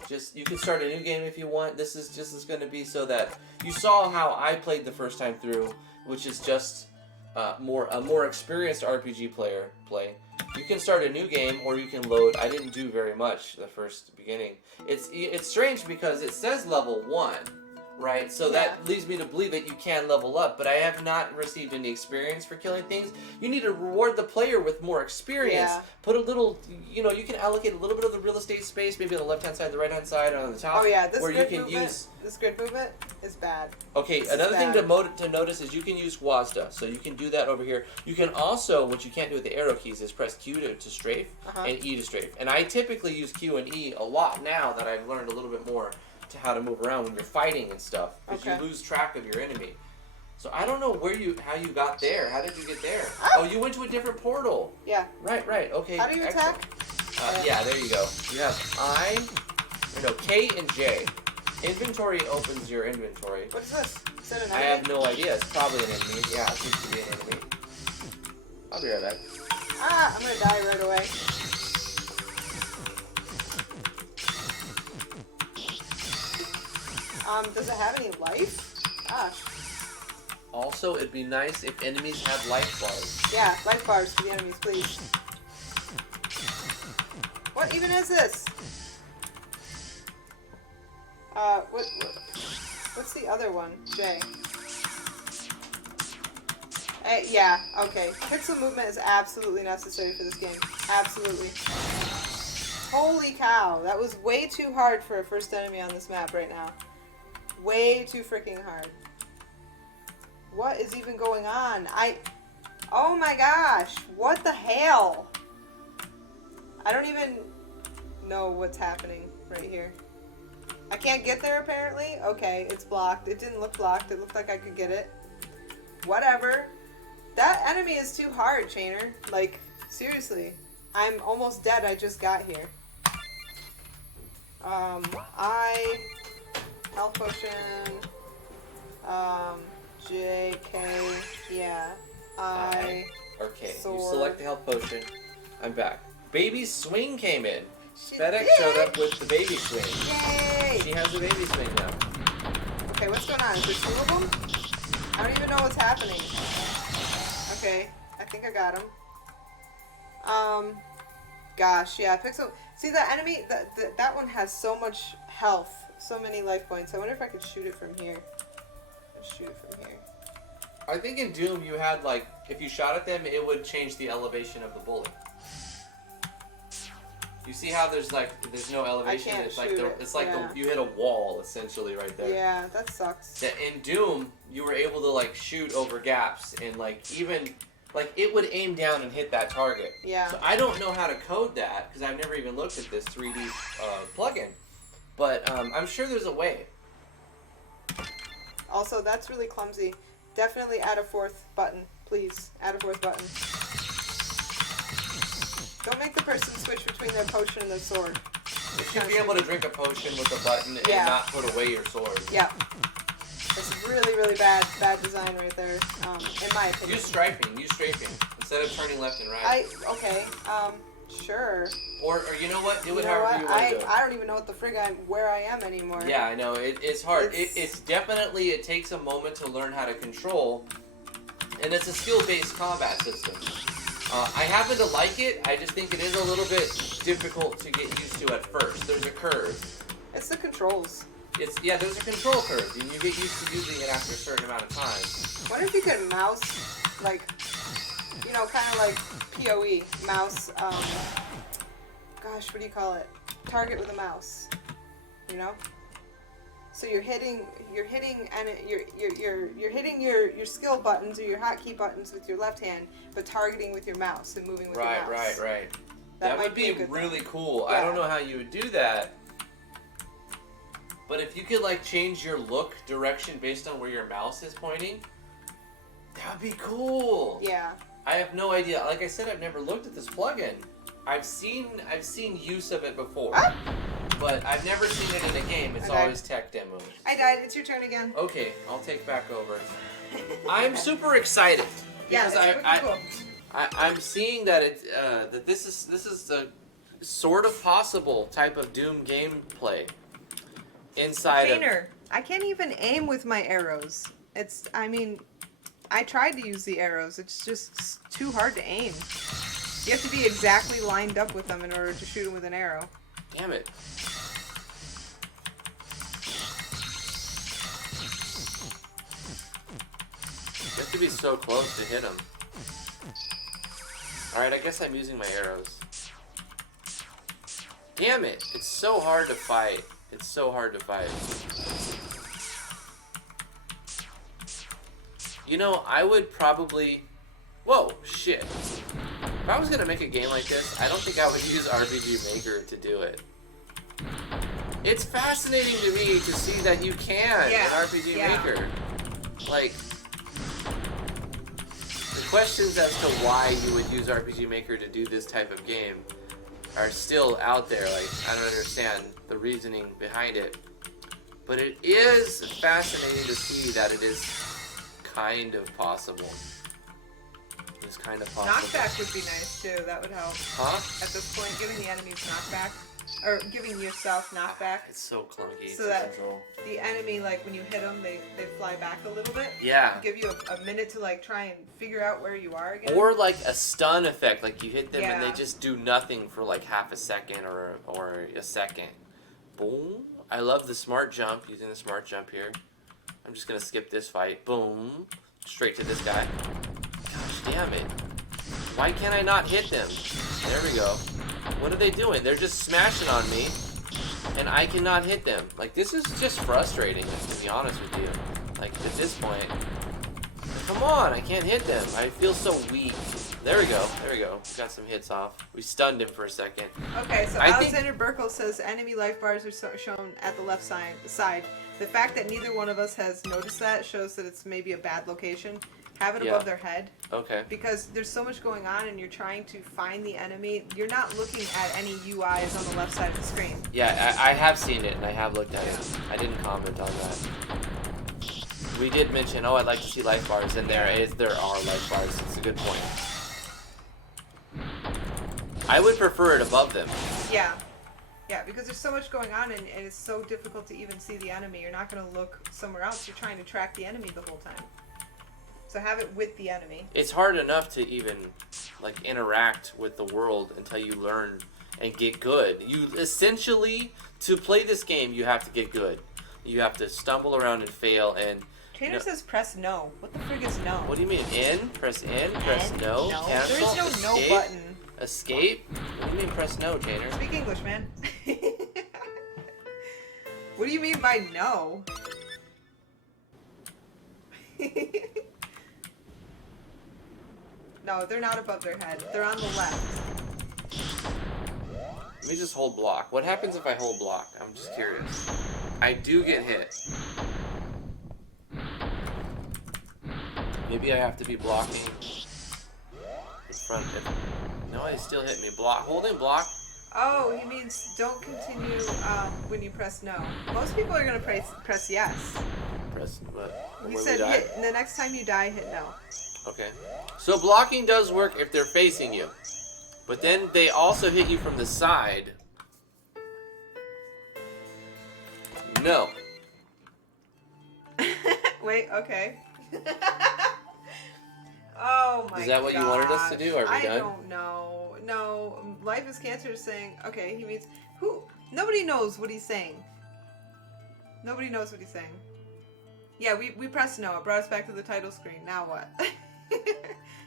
Just you can start a new game if you want. This is going to be so that you saw how I played the first time through, which is just a more experienced RPG player play. You can start a new game or you can load. I didn't do very much the first beginning. It's strange because it says level 1, right? So that leads me to believe that you can level up, but I have not received any experience for killing things. You need to reward the player with more experience. Yeah. Put a little, you know, you can allocate a little bit of the real estate space, maybe on the left-hand side, the right-hand side, or on the top. Oh yeah, this where grid you can movement, use. this grid movement is bad. Okay, another thing to notice is you can use WASD, so you can do that over here. You can also, what you can't do with the arrow keys is press Q to strafe and E to strafe. And I typically use Q and E a lot now that I've learned a little bit more to how to move around when you're fighting and stuff, because you lose track of your enemy. So I don't know how you got there. How did you get there? Oh, you went to a different portal. Yeah. Right. Okay. How do you attack? Yeah, there you go. You have K and J. Inventory opens your inventory. What is this? Is that an enemy? I have no idea. It's probably an enemy. Yeah, it seems to be an enemy. I'll be right back. I'm gonna die right away. Does it have any life? Gosh. Also, it'd be nice if enemies had life bars. Yeah, life bars for the enemies, please. What even is this? What's the other one? J. Yeah, okay. Pixel movement is absolutely necessary for this game. Absolutely. Holy cow, that was way too hard for a first enemy on this map right now. Way too freaking hard. What is even going on? Oh my gosh, what the hell? I don't even know what's happening right here. I can't get there apparently? Okay, it's blocked. It didn't look blocked. It looked like I could get it. Whatever. That enemy is too hard, Chainer. Like, seriously. I'm almost dead. I just got here. Health potion. J, K, yeah. Okay, sword. you select the health potion. I'm back. Baby Swing came in. FedEx did. showed up with the baby swing. Yay! She has a baby swing now. Okay, what's going on? Is there two of them? I don't even know what's happening. Okay, I think I got him. Gosh, yeah, Pixel. See, the enemy, that one has so much health, so many life points. I wonder if I could shoot it from here. Let's shoot it from here. I think in Doom you had, like, if you shot at them, it would change the elevation of the bullet. You see how there's no elevation? I can't shoot it. It's like you hit a wall essentially right there. Yeah, that sucks. In Doom, you were able to like shoot over gaps and even it would aim down and hit that target. Yeah. So I don't know how to code that because I've never even looked at this 3D plugin, but I'm sure there's a way. Also, that's really clumsy. Definitely add a fourth button, please. Add a fourth button. Don't make the person switch between their potion and their sword. You should be able to drink a potion with a button and not put away your sword. Yeah. It's really, really bad design right there, in my opinion. Use strafing instead of turning left and right. Sure. Or you know what? Do it You know however what? you want to do it. I don't even know what the frig where I am anymore. Yeah, I know. It's hard. It's definitely, it takes a moment to learn how to control, and it's a skill-based combat system. I happen to like it. I just think it is a little bit difficult to get used to at first. There's a curve. It's the controls. Yeah, there's a control curve, and you get used to using it after a certain amount of time. What if you could mouse, like, you know, kind of like PoE, mouse, gosh, what do you call it? Target with a mouse, you know? So you're hitting and you're hitting your skill buttons or your hotkey buttons with your left hand, but targeting with your mouse and moving with your mouse. Right. That would be really cool. Yeah. I don't know how you would do that. But if you could like change your look direction based on where your mouse is pointing, that would be cool. Yeah. I have no idea. Like I said, I've never looked at this plugin. I've seen use of it before. Ah! But I've never seen it in a game. It's always tech demos. I died. It's your turn again. Okay, I'll take back over. I'm super excited because cool. I'm seeing that that this is a sort of possible type of Doom gameplay inside. Trainer, I can't even aim with my arrows. I tried to use the arrows. It's just too hard to aim. You have to be exactly lined up with them in order to shoot them with an arrow. Damn it. You have to be so close to hit them. Alright, I guess I'm using my arrows. Damn it! It's so hard to fight. It's so hard to fight. You know, I would probably... Whoa, shit. If I was gonna make a game like this, I don't think I would use RPG Maker to do it. It's fascinating to me to see that you can in RPG Maker. Like, the questions as to why you would use RPG Maker to do this type of game are still out there. Like, I don't understand the reasoning behind it. But it is fascinating to see that it is kind of possible. It's kind of possible. Knockback would be nice too. That would help. Huh? At this point, giving the enemies knockback, or giving yourself knockback. It's so clunky so to that control. The enemy, like when you hit them, they fly back a little bit. Yeah. Give you a minute to like try and figure out where you are again. Or like a stun effect, like you hit them and they Yeah. just do nothing for like half a second or a second. Boom. I love the smart jump, using the smart jump here. I'm just gonna skip this fight. Boom. Straight to this guy. Gosh damn it. Why can't I not hit them? There we go. What are they doing? They're just smashing on me, and I cannot hit them. Like, this is just frustrating, to be honest with you. Like, at this point, come on, I can't hit them. I feel so weak. There we go. There we go. Got some hits off. We stunned him for a second. Okay, so Alexander Burkle says enemy life bars are shown at the left side. The fact that neither one of us has noticed that shows that it's maybe a bad location. Have it above their head. Okay. Because there's so much going on and you're trying to find the enemy. You're not looking at any UIs on the left side of the screen. Yeah, I have seen it and I have looked at it. I didn't comment on that. We did mention, oh, I'd like to see life bars, and there are life bars. It's a good point. I would prefer it above them. Yeah. Yeah, because there's so much going on and it's so difficult to even see the enemy. You're not going to look somewhere else. You're trying to track the enemy the whole time. So have it with the enemy. It's hard enough to even like interact with the world until you learn and get good. You essentially, to play this game, you have to get good. You have to stumble around and fail and... Trainer says press no. What the frig is no? What do you mean? In? Press in? Press no? No. Cancel? There is no escape? no button. Escape? What do you mean press no, Trainer? Speak English, man. What do you mean by no? No, they're not above their head. They're on the left. Let me just hold block. What happens if I hold block? I'm just curious. I do get hit. Maybe I have to be blocking in front of it. No, he still hit me. Block. Holding block. Oh, he means don't continue when you press no. Most people are going to press yes. Press what? He said hit, the next time you die, hit no. Okay. So blocking does work if they're facing you. But then they also hit you from the side. No. Wait, okay. Oh my god. Is that what you wanted us to do? Are we done? I don't know. No, Life is Cancer is saying, okay, he means, who? Nobody knows what he's saying. Nobody knows what he's saying. Yeah, we pressed no. It brought us back to the title screen. Now what?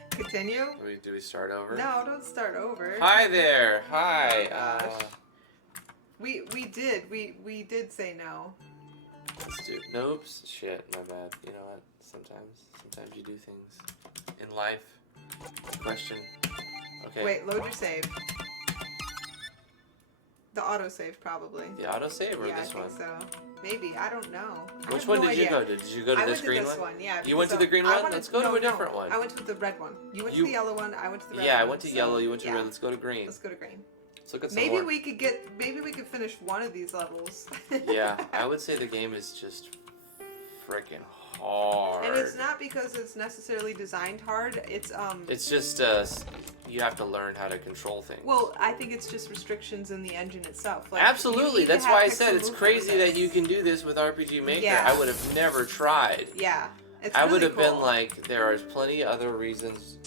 Continue? Do we start over? No, don't start over. Hi there. Hi. Oh, gosh. We did say no. Let's do. Nope. Shit. My bad. You know what? Sometimes you do things in life. Question. Okay. Wait, load your save. The autosave, probably. The autosave or yeah, this one? I think so. Maybe. I don't know. Which one did you go to? Did you go to this green one? I went to this one, yeah. You went to the green one? Let's go to a different one. I went to the red one. You went to the yellow one. I went to the red one. Yeah, I went to yellow. You went to red. Let's go to green. Let's go to green. Let's look at some maybe more. Maybe we could finish one of these levels. Yeah, I would say the game is just freaking hard. And it's not because it's necessarily designed hard. It's just you have to learn how to control things. Well, I think it's just restrictions in the engine itself. Like, absolutely, that's why I said it's crazy that you can do this with RPG Maker. Yeah. I would have never tried. Yeah, it's I really would have cool. been like, there are plenty of other reasons.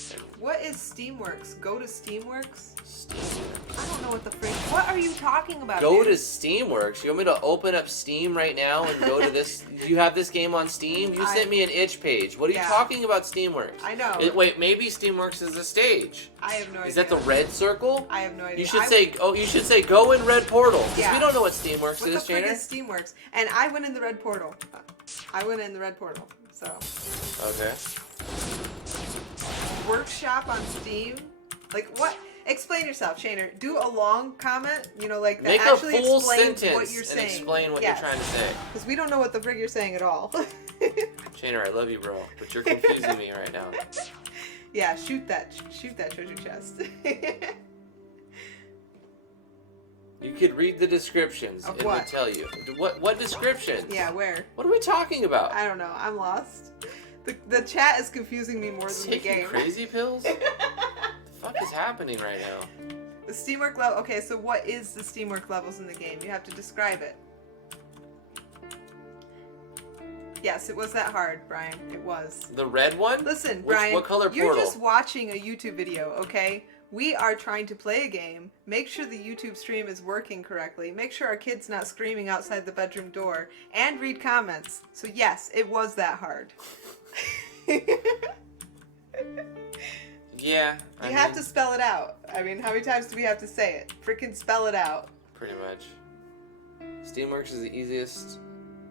What is Steamworks? Go to Steamworks? Steamworks. I don't know what the frick. What are you talking about? Go dude? to Steamworks. You want me to open up Steam right now and go to this? You have this game on Steam? You sent me an itch page. What are you talking about, Steamworks? I know. Wait, maybe Steamworks is a stage. I have no idea. Is that the red circle? I have no idea. You should say. Oh, you should say go in red portal. Because Yeah. we don't know what Steamworks What is, the frick Janer. is Steamworks? And I went in the red portal. I went in the red portal. So. Okay. Workshop on Steam? Like what? Explain yourself, Shaner. Do a long comment, you know, like that Make actually a full explains sentence what you're and saying. explain what you're trying to say. Because we don't know what the frig you're saying at all. Shaner, I love you, bro, but you're confusing me right now. Yeah, shoot that treasure chest. You could read the descriptions. Of It what? would tell you. What descriptions? Yeah, where? What are we talking about? I don't know. I'm lost. The chat is confusing me more than the Taking game. crazy pills? What the fuck is happening right now? The Steamwork level. Okay, so what is the Steamwork levels in the game? You have to describe it. Yes, it was that hard, Brian. It was. The red one? Listen, Brian. What color You're portal? just watching a YouTube video, okay? We are trying to play a game. Make sure the YouTube stream is working correctly. Make sure our kid's not screaming outside the bedroom door. And read comments. So yes, it was that hard. Yeah. You have to spell it out. I mean, how many times do we have to say it? Freaking spell it out. Pretty much. Steamworks is the easiest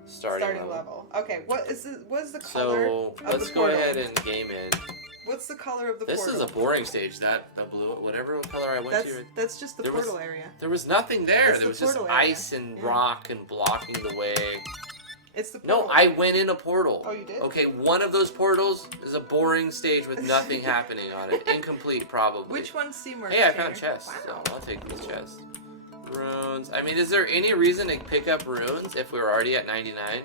starting level. Okay, what is the color So of let's the go portal? ahead and game in. What's the color of the This portal? is a boring stage. The blue, whatever color I went to. That's just the There was- portal area. There was nothing there. It's There the was just portal area. ice and rock and blocking the way. It's the portal. No, I went in a portal. Oh, you did? Okay, one of those portals is a boring stage with nothing happening on it. Incomplete, probably. Which one's Steamworks? Hey, I found a Shaner? chest. Wow. So I'll take this chest. Runes. I mean, is there any reason to pick up runes if we're already at 99?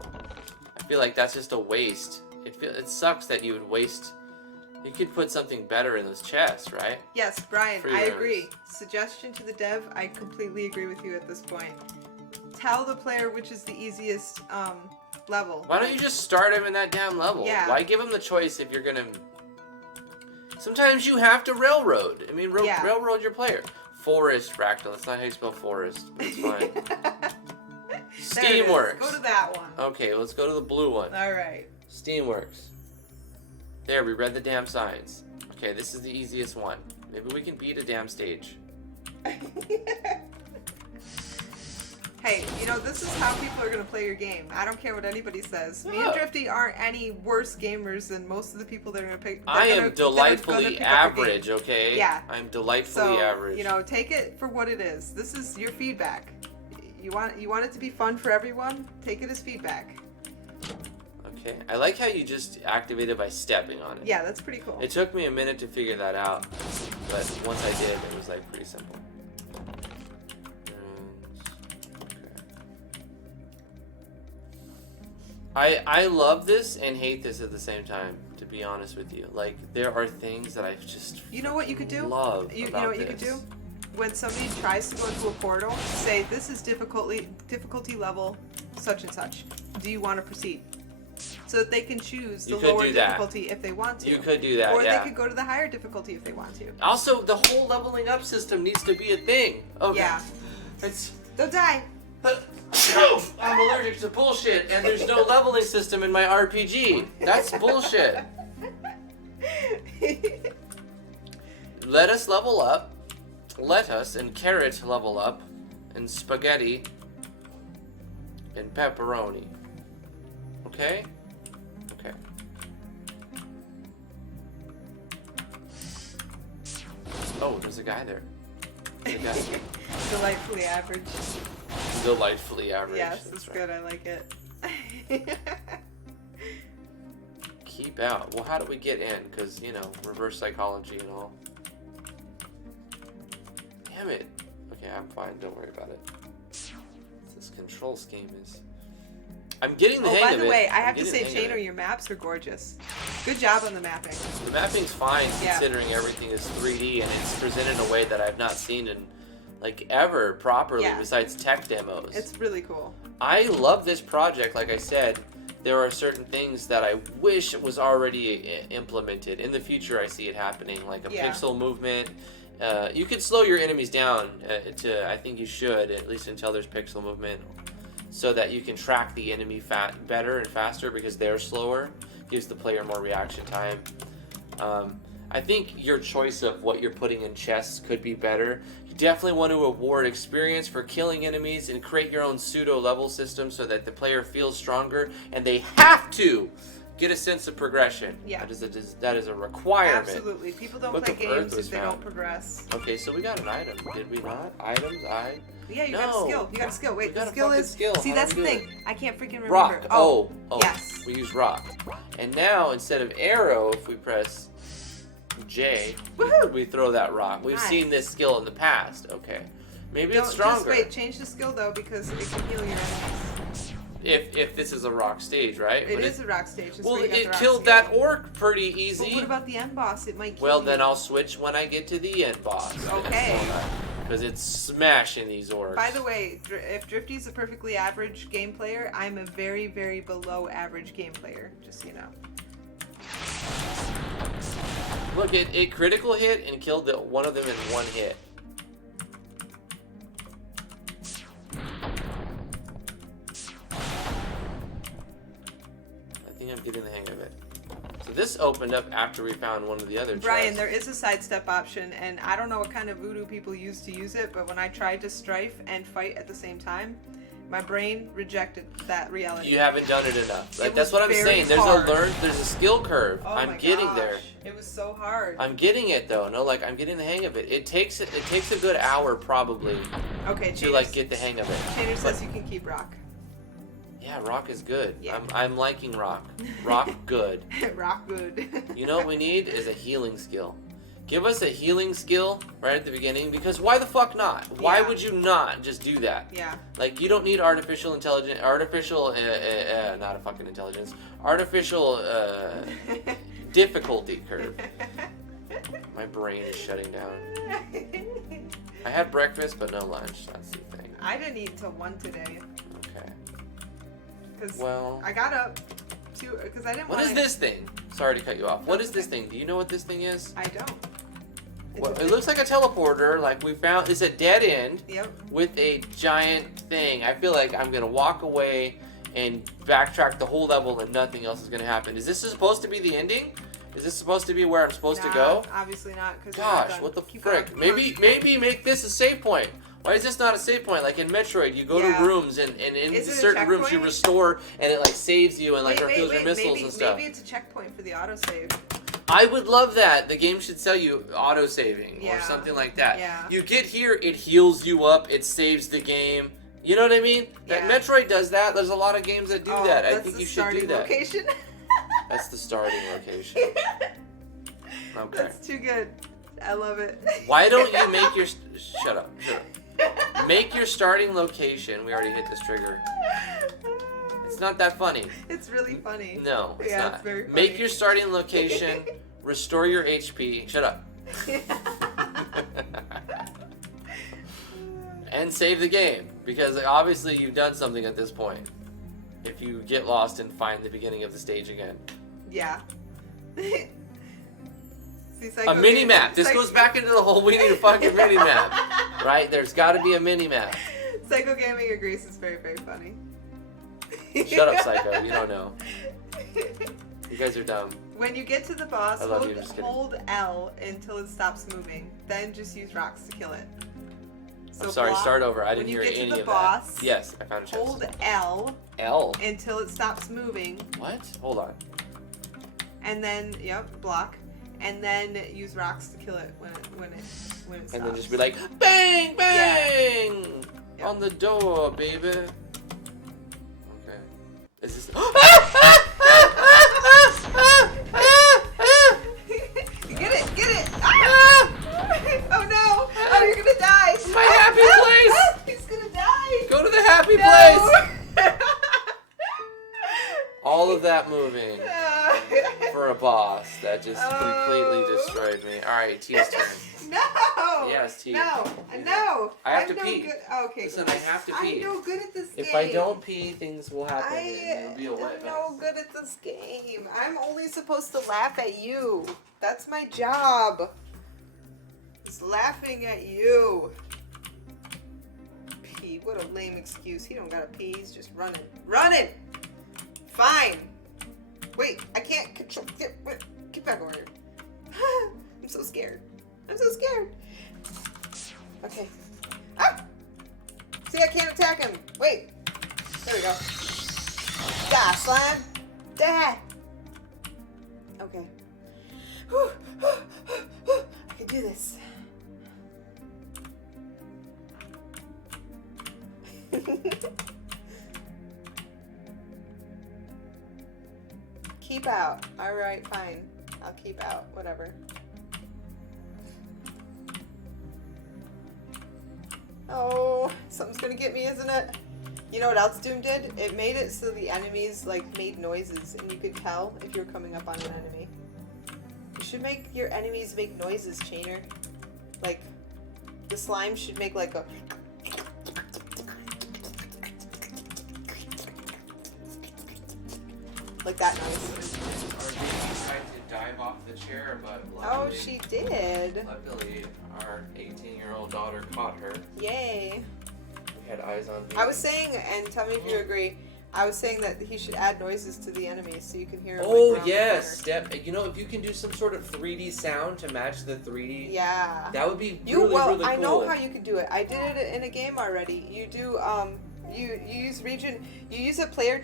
I feel like that's just a waste. It sucks that you would waste. You could put something better in those chests, right? Yes, Brian, Free I runes. agree. Suggestion to the dev, I completely agree with you at this point. Tell the player which is the easiest level. Why don't you just start him in that damn level? Yeah. Why give him the choice if you're gonna... Sometimes you have to railroad. I mean, Yeah. railroad your player. Forest, Fractal. That's not how you spell forest, but it's fine. There it is. Steamworks. Go to that one. Okay, let's go to the blue one. All right. Steamworks. There, we read the damn signs. Okay, this is the easiest one. Maybe we can beat a damn stage. Hey, you know, this is how people are going to play your game. I don't care what anybody says. Me No. and Drifty aren't any worse gamers than most of the people that are going to pick. I am delightfully average, okay? Yeah. I'm delightfully So, average. you know, take it for what it is. This is your feedback. You want it to be fun for everyone? Take it as feedback. Okay, I like how you just activated by stepping on it. Yeah, that's pretty cool. It took me a minute to figure that out, but once I did, it was like pretty simple. Okay. I love this and hate this at the same time, to be honest with you. Like, there are things that I just You know what you could do? love You about know what you could this. do? When somebody tries to go into a portal, say this is difficulty level such and such. Do you want to proceed? So that they can choose the You could lower do that. difficulty if they want to. You could do that, Or yeah. they could go to the higher difficulty if they want to. Also, the whole leveling up system needs to be a thing. Okay. Yeah. It's... Don't die. I'm allergic to bullshit, and there's no leveling system in my RPG. That's bullshit. Let us level up. Let us and carrot level up, and spaghetti, and pepperoni. Okay? Okay. Oh, there's a guy there. There's a guy. Delightfully average. Delightfully average. Yes, that's it's right. good. I like it. Keep out. Well, how do we get in? Because, you know, reverse psychology and all. Damn it. Okay, I'm fine. Don't worry about it. This control scheme is... I'm getting the hang of it. By the way, I I'm have to getting say, the hang of Chainer, it. your maps are gorgeous. Good job on the mapping. The mapping's fine Yeah. considering everything is 3D and it's presented in a way that I've not seen in, like, ever properly Yeah. besides tech demos. It's really cool. I love this project. Like I said, there are certain things that I wish was already implemented. In the future, I see it happening, like a Yeah. pixel movement. You could slow your enemies down I think you should, at least until there's pixel movement, so that you can track the enemy better and faster because they're slower. Gives the player more reaction time. I think your choice of what you're putting in chests could be better. You definitely want to award experience for killing enemies and create your own pseudo level system so that the player feels stronger and they have to get a sense of progression. Yeah. That is a requirement. Absolutely. People don't Book play of Earth games was if they found. don't progress. Okay, so we got an item, did we not? Items, Yeah, you got a No. skill. You got a skill. We Wait, got the a skill fucking is... skill. See, How that's do the we do thing. I can't freaking remember. rock. Oh, Yes. we use rock. And now, instead of arrow, if we press J, Woohoo! we throw that rock. We've Nice. seen this skill in the past. Okay. Maybe Don't, it's stronger. Just wait, change the skill though because it can heal your enemies. If this is a rock stage, right? It is a rock stage. That's Well, where you got the it rock killed skill. that orc pretty But easy. what about the end boss? It might kill Well, you. then I'll switch when I get to the end boss. Okay. Because it's smashing these orcs. By the way, if Drifty's a perfectly average game player, I'm a very, very below average game player. Just so you know. Look, it critical hit and killed one of them in one hit. I think I'm getting the hang of it. So this opened up after we found one of the other Brian, chests. there is a sidestep option, and I don't know what kind of voodoo people use to use it, but when I tried to strafe and fight at the same time, my brain rejected that reality. You haven't done it enough. Like, It that's was what I'm very saying. hard. There's a skill curve. Oh I'm my getting gosh. there. It was so hard. I'm getting it though. No, like I'm getting the hang of it. It takes a good hour probably Okay, to like get the hang of it. Chainer says you can keep rock. Yeah, rock is good. Yeah. I'm liking rock. Rock good. Rock good. You know what we need is a healing skill. Give us a healing skill right at the beginning because why the fuck not? Why Yeah. would you not just do that? Yeah. Like you don't need not a fucking intelligence, artificial difficulty curve. My brain is shutting down. I had breakfast but no lunch. That's the thing. I didn't eat until 1 today Okay. because Well, I got up to because I didn't what want is this thing? Sorry to cut you off. What is this thing? Do you know what this thing is? I don't. It's Well, a it looks like a teleporter. Like we found, it's a dead end Yep. with a giant thing. I feel like I'm gonna walk away and backtrack the whole level and nothing else is gonna happen. Is this supposed to be the ending? Is this supposed to be where I'm supposed to go? Obviously not. Cause Gosh, what the frick? Maybe make this a save point. Why is this not a save point? Like in Metroid, you go Yeah. to rooms and in Is it a certain rooms you checkpoint? restore and it like saves you and like refills your missiles maybe, and stuff. Maybe it's a checkpoint for the autosave. I would love that. The game should sell you auto saving or Yeah. something like that. Yeah. You get here, it heals you up, it saves the game. You know what I mean? That Yeah. Metroid does that. There's a lot of games that do that. I That's think the you should do starting that. location. That's the starting location. Okay. That's too good. I love it. Why don't you make your shut up. Make your starting location. We already hit this trigger. It's not that funny. It's really funny. No, it's Yeah, not. it's very funny. Make your starting location. Restore your HP. Shut up. And save the game because obviously you've done something at this point. If you get lost and find the beginning of the stage again. Yeah. See, A Psycho mini Game- map. This Psycho- goes back into the whole we need a fucking mini map. Right? There's got to be a mini map. Psycho Gaming agrees it's very, very funny. Shut up, Psycho. You don't know. You guys are dumb. When you get to the boss, I love you, just kidding. hold L until it stops moving. Then just use rocks to kill it. So I'm sorry, block, start over. I didn't when you hear get to any the of boss, that. Yes, I found a chest. hold L L. until it stops moving. What? Hold on. And then, block. And then use rocks to kill it when it stops. And then just be like, bang, bang! Yeah. On the door, baby. Okay. Is this... Get it! Ah! Oh no! Oh, you're gonna die! My happy place! He's gonna die! Go to the happy No! place! All of that moving for a boss that just completely destroyed me. Alright, T's turn. No! Yes, T. No! No! I have I'm to no pee. Good. Okay. Listen, I have to pee. I'm no good at this game. If I don't pee, things will happen and it'll be a wet I'm mess. no good at this game. I'm only supposed to laugh at you. That's my job. Just laughing at you. Pee. What a lame excuse. He don't gotta pee. He's just running. Running! Fine. Wait, I can't control. Get back over here. I'm so scared. I'm so scared. Okay. Ah! See, I can't attack him. Wait. There we go. Die, slime. Die. Okay. I can do this. Keep out. Alright, fine. I'll keep out. Whatever. Oh, something's gonna get me, isn't it? You know what else Doom did? It made it so the enemies, like, made noises, and you could tell if you were coming up on an enemy. You should make your enemies make noises, Chainer. Like, the slime should make, like, a... like that noise. Tried to dive off the chair, but Oh, she did. luckily our 18-year-old daughter caught her. Yay. We had eyes on me. I was saying, and tell me if you agree, I was saying that he should add noises to the enemies so you can hear them. Oh, like, around the yes. corner. You know, if you can do some sort of 3D sound to match the 3D, Yeah. that would be You really, well, really cool. I know how you could do it. I did it in a game already. You do you use region. You use a player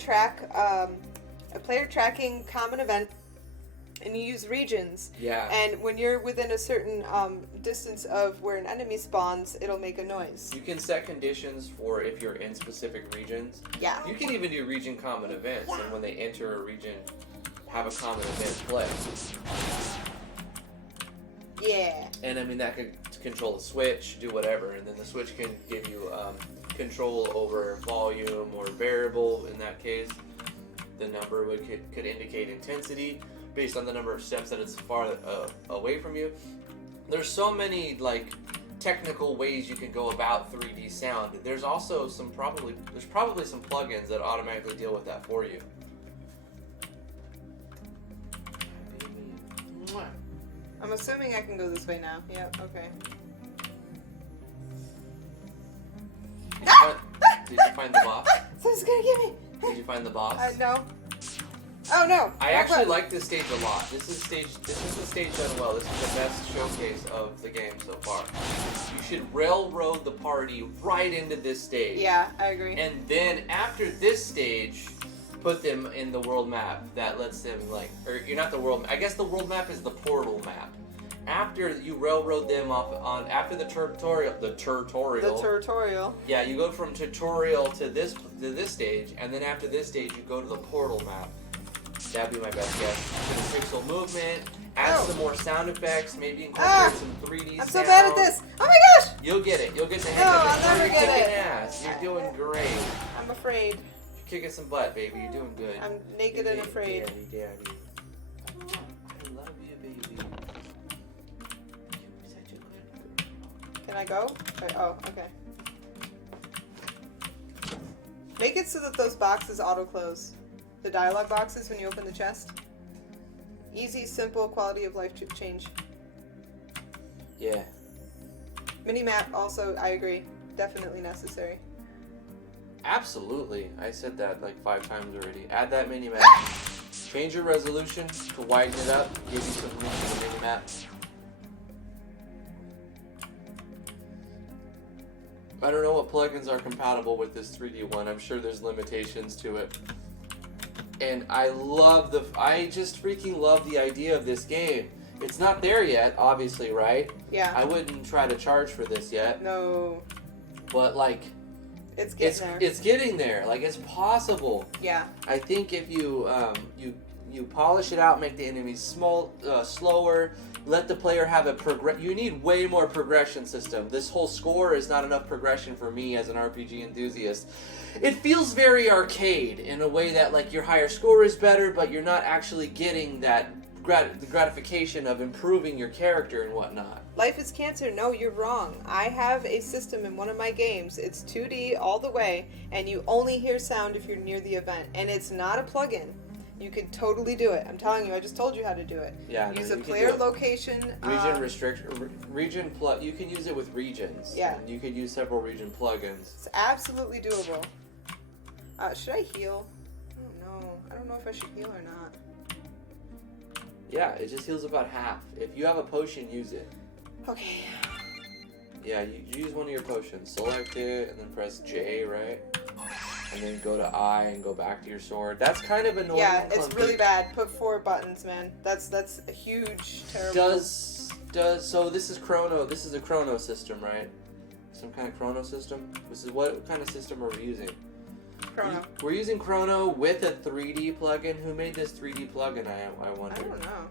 tracking common event, and you use regions. Yeah. And when you're within a certain distance of where an enemy spawns, it'll make a noise. You can set conditions for if you're in specific regions. Yeah. You can even do region common events, and when they enter a region, have a common event play. Yeah. And I mean, that could control the switch, do whatever, and then the switch can give you control over volume or variable. In that case, the number could indicate intensity based on the number of steps that it's far away from you. There's so many like technical ways you can go about 3D sound. There's also probably some plugins that automatically deal with that for you. I'm assuming I can go this way now. Yep. Okay. Did you find the boss? Someone's gonna get me. Did you find the boss? No. Oh no. I actually like this stage a lot. This is the stage done well. This is the best showcase of the game so far. You should railroad the party right into this stage. Yeah, I agree. And then after this stage, put them in the world map that lets them you're not the world. I guess the world map is the portal map. After you railroad them after the tutorial. The tutorial. Yeah, you go from tutorial to this stage, and then after this stage, you go to the portal map. That'd be my best guess. Put a pixel movement, add some more sound effects, maybe incorporate some 3D I'm sound. so bad at this. Oh my gosh! You'll get it. You'll get the hang No, of it. I'll never You're get kicking it. ass. You're doing great. I'm afraid. You're kicking some butt, baby. You're doing good. I'm naked and afraid. Daddy. I love you, baby. You're such a good girl. Can I go? Oh, okay. Make it so that those boxes auto-close. The dialogue boxes when you open the chest. Easy, simple, quality of life change. Yeah. Mini-map also, I agree. Definitely necessary. Absolutely. I said that like 5 times already. Add that mini-map. Change your resolution to widen it up. Give you some room for the mini-map. I don't know what plugins are compatible with this 3D one. I'm sure there's limitations to it. And I just freaking love the idea of this game. It's not there yet, obviously, right? Yeah. I wouldn't try to charge for this yet. No. But like, it's getting there. It's getting there. Like, it's possible. Yeah. I think if you you polish it out, make the enemies slower, let the player have you need way more progression system. This whole score is not enough progression for me as an RPG enthusiast. It feels very arcade in a way that like your higher score is better, but you're not actually getting that the gratification of improving your character and whatnot. Life is Cancer. No, you're wrong. I have a system in one of my games. It's 2D all the way, and you only hear sound if you're near the event. And it's not a plugin. You could totally do it. I'm telling you, I just told you how to do it. Yeah. Use a player location. Region you can use it with regions. Yeah. And you could use several region plugins. It's absolutely doable. Should I heal? I don't know. I don't know if I should heal or not. Yeah, it just heals about half. If you have a potion, use it. Okay. Yeah, you use one of your potions. Select it, and then press J, right? And then go to I and go back to your sword. That's kind of annoying. Yeah, it's really bad. Put 4 buttons, man. That's a huge, terrible. So this is Chrono. This is a Chrono system, right? Some kind of Chrono system. What kind of system are we using? Chrono. We're using Chrono with a 3D plugin. Who made this 3D plugin? I wonder. I don't know.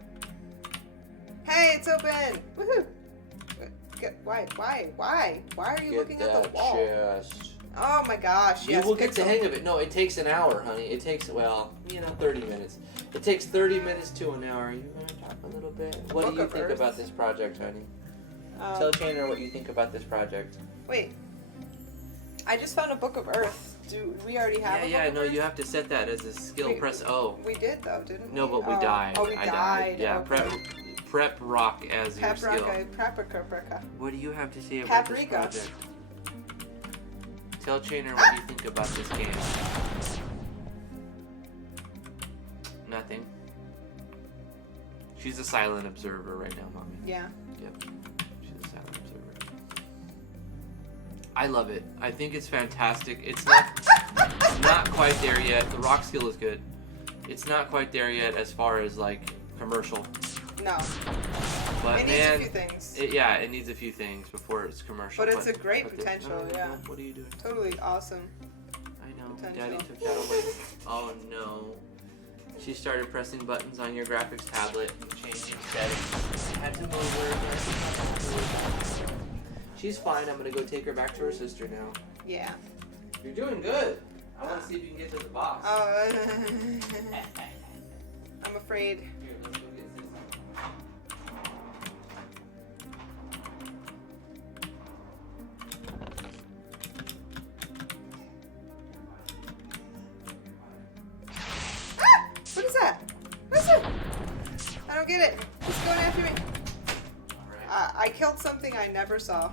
Hey, it's open! Woohoo! Why are you looking at the wall? Chest. Oh my gosh! You Yes, will get the hang of it. No, it takes an hour, honey. It takes 30 minutes. It takes 30 minutes to an hour. Are you gonna talk a little bit? What do you think about this project, honey? Tell Chandler what you think about this project. Wait. I just found a Book of Earth. Do we already have a Book of Earth? You have to set that as a skill. Press O. We did though, didn't we? No, but we died. Oh, we died. Yeah, okay. prep rock as your skill. Paprika. What do you have to say about this project? Tell Chandler what you think about this game. Nothing. She's a silent observer right now, Mommy. Yeah. Yep. She's a silent observer. I love it. I think it's fantastic. It's not quite there yet. The rock skill is good. It's not quite there yet as far as like commercial. No. But it needs a few things. It needs a few things before it's commercial. But it's a great potential, yeah. What are you doing? Totally awesome. I know. Potential. Daddy took that away. Oh no. She started pressing buttons on your graphics tablet and changing settings. I had to move her. She's fine. I'm gonna go take her back to her sister now. Yeah. You're doing good. I want to see if you can get to the box. Oh. I'm afraid. Here, let's go get this. What is that? What is it? I don't get it. It's going after me. Alright. I killed something I never saw.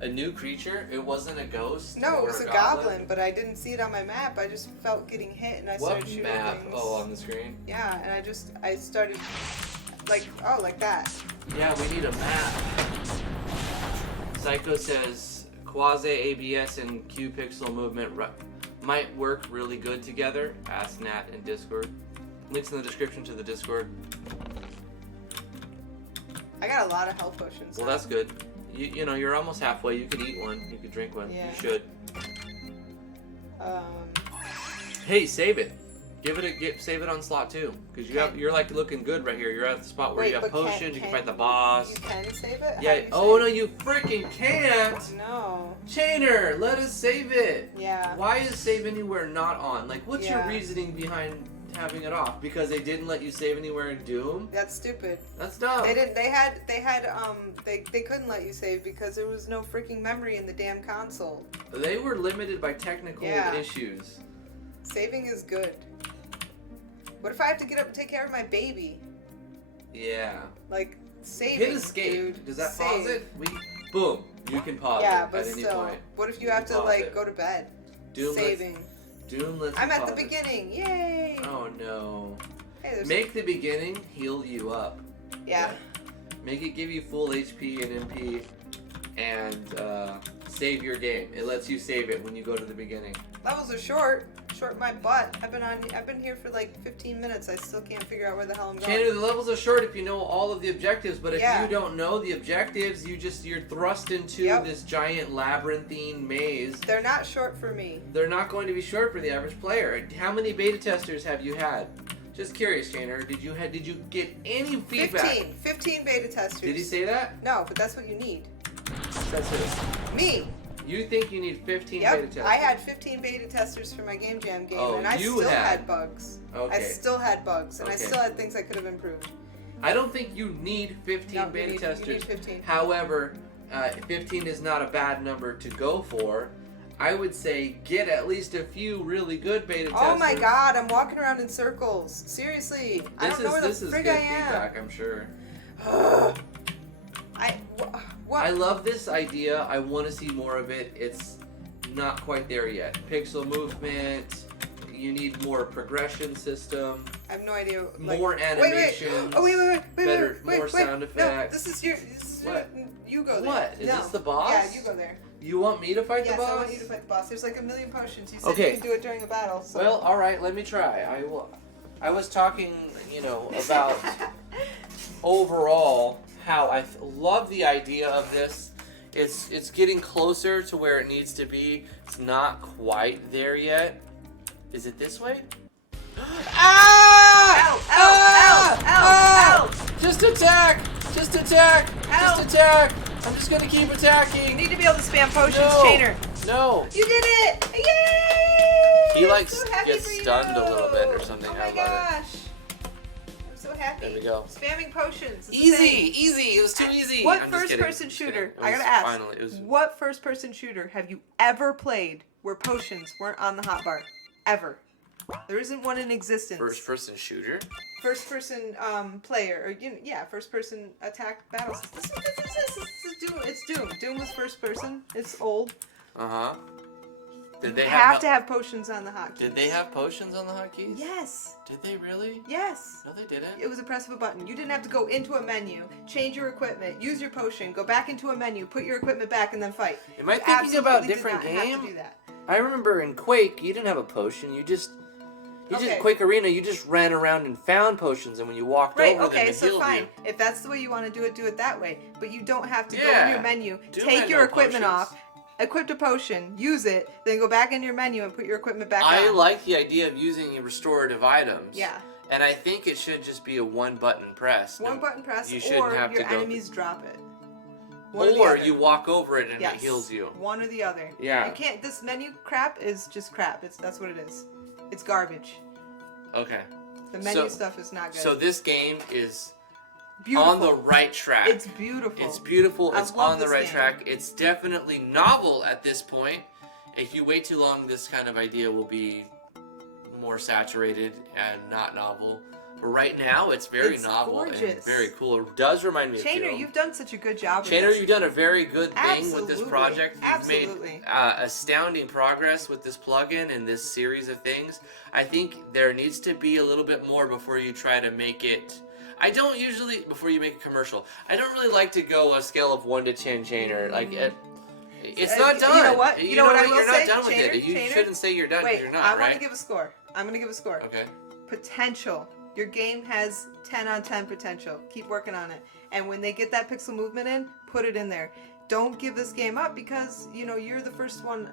A new creature? It wasn't a ghost? No, or it was a goblin, but I didn't see it on my map. I just felt getting hit and I started shooting map? things. Oh, on the screen? Yeah, and I started like that. Yeah, we need a map. Psycho says quasi ABS and Q pixel movement might work really good together. Ask Nat in Discord. Links in the description to the Discord. I got a lot of health potions. Well, that's good. You know, you're almost halfway. You could eat one. You could drink one. Yeah. You should. Hey, save it. Save it on slot 2, because you're like looking good right here. You're at the spot where you have potions. You can fight the boss. You can save it? Yeah. Oh no, you freaking can't. No. Chainer, let us save it. Yeah. Why is save anywhere not on? Like, what's your Yeah. reasoning behind having it off? Because they didn't let you save anywhere in Doom? That's stupid. That's dumb. They couldn't let you save because there was no freaking memory in the damn console. They were limited by technical issues. Saving is good. What if I have to get up and take care of my baby? Yeah. Like, saving, Hit escape. dude. Does that pause it? Boom. You can pause it but at any still, point. what if you have to, like, go to bed? Doom Saving. Let's I'm at the pause it. beginning. Yay! Oh no. Hey, there's Make the beginning heal you up. Yeah. Make it give you full HP and MP, and save your game. It lets you save it when you go to the beginning. Levels are short. Short my butt. I've been here for like 15 minutes. I still can't figure out where the hell I'm going. Tanner, the levels are short if you know all of the objectives, but if Yeah. you don't know the objectives, you're thrust into this giant labyrinthine maze. They're not short for me. They're not going to be short for the average player. How many beta testers have you had? Just curious, Tanner. Did you get any feedback? 15 beta testers. Did he say that? No, but that's what you need. That's it. Me. You think you need 15 beta Yep. testers? I had 15 beta testers for my Game Jam game, Oh, and I you still had. had bugs. Okay. I still had bugs, and I Okay. still had things I could have improved. I don't think you need 15 No, beta you testers. need 15. However, 15 is not a bad number to go for. I would say get at least a few really good beta testers. Oh my god, I'm walking around in circles. Seriously. I don't know where the This is frig good I am. feedback, I'm sure. What? I love this idea. I want to see more of it. It's not quite there yet. Pixel movement. You need more progression system. I have no idea. More animations. Better, more sound No, effects. this is What? You go there. What? Is No. this the boss? Yeah, you go there. You want me to fight Yes, the boss? I want you to fight the boss. There's like a million potions. You said Okay. you can do it during a battle. So. Well, all right. Let me try. I was talking, about overall how I love the idea of this. It's getting closer to where it needs to be. It's not quite there yet. Is it this way? Ah! Ow! Ow! Ow! Ow! Just attack! Just attack! Ow! Just attack! I'm just gonna keep You attacking. need to be able to spam potions, No. Chainer. No. You did it! Yay! He I'm like so happy gets for stunned a you. little bit or something. Oh I my love gosh. I'm so happy. There we go. Spamming potions. is the Easy, thing. easy. It was too easy. What I'm just kidding. first-person Just kidding. shooter? It I was gotta ask. Finally, it was. What first-person shooter have you ever played where potions weren't on the hotbar? Ever. There isn't one in existence. First-person shooter? First-person player, or first-person attack battle. This is Doom. It's Doom. Doom was first-person. It's old. Uh-huh. Did You they have to have potions on the hotkeys. Did they have potions on the hotkeys? Yes. Did they really? Yes. No, they didn't. It was a press of a button. You didn't have to go into a menu, change your equipment, use your potion, go back into a menu, put your equipment back, and then fight. Am I You thinking about absolutely different did not have game? to do that. I remember in Quake, you didn't have a potion. You just Okay. Quake Arena. You just ran around and found potions, and when you walked Right, over them, okay, it so healed fine. you. If that's the way you want to do it that way. But you don't have to go Yeah. in your menu, Doom take had your no equipment potions. off, equip a potion, use it, then go back in your menu and put your equipment back I on. like the idea of using restorative items. Yeah. And I think it should just be a one-button press. One button press, You shouldn't or have your to go enemies drop it. One the Or other. you walk over it and Yes. it heals you. One or the other. Yeah. You can't. This menu crap is just crap. That's what it is. It's garbage. Okay. The menu So- stuff is not good. So this game is beautiful. on the right track. It's beautiful. It's beautiful. I It's love on the this right game. track. It's definitely novel at this point. If you wait too long, this kind of idea will be more saturated and not novel. But right now, it's very It's novel and gorgeous. very cool. It does remind me of Chainer, Doom. you've done such a good job with Chainer, this. you've done a very good thing with this Absolutely. project. You've Absolutely. made astounding progress with this plugin and this series of things. I think there needs to be a little bit more before you try to make it. I don't usually, before you make a commercial, I don't really like to go a scale of 1 to 10 Chainer. Like, it's not done. You know what? You know what I will You're say, not done with Chainer? it. You Chainer? shouldn't say you're done because Wait, you're not, I right? want to give a score. I'm going to give a score. Okay. Potential. Your game has 10 on 10 potential. Keep working on it. And when they get that pixel movement in, put it in there. Don't give this game up because, you're the first one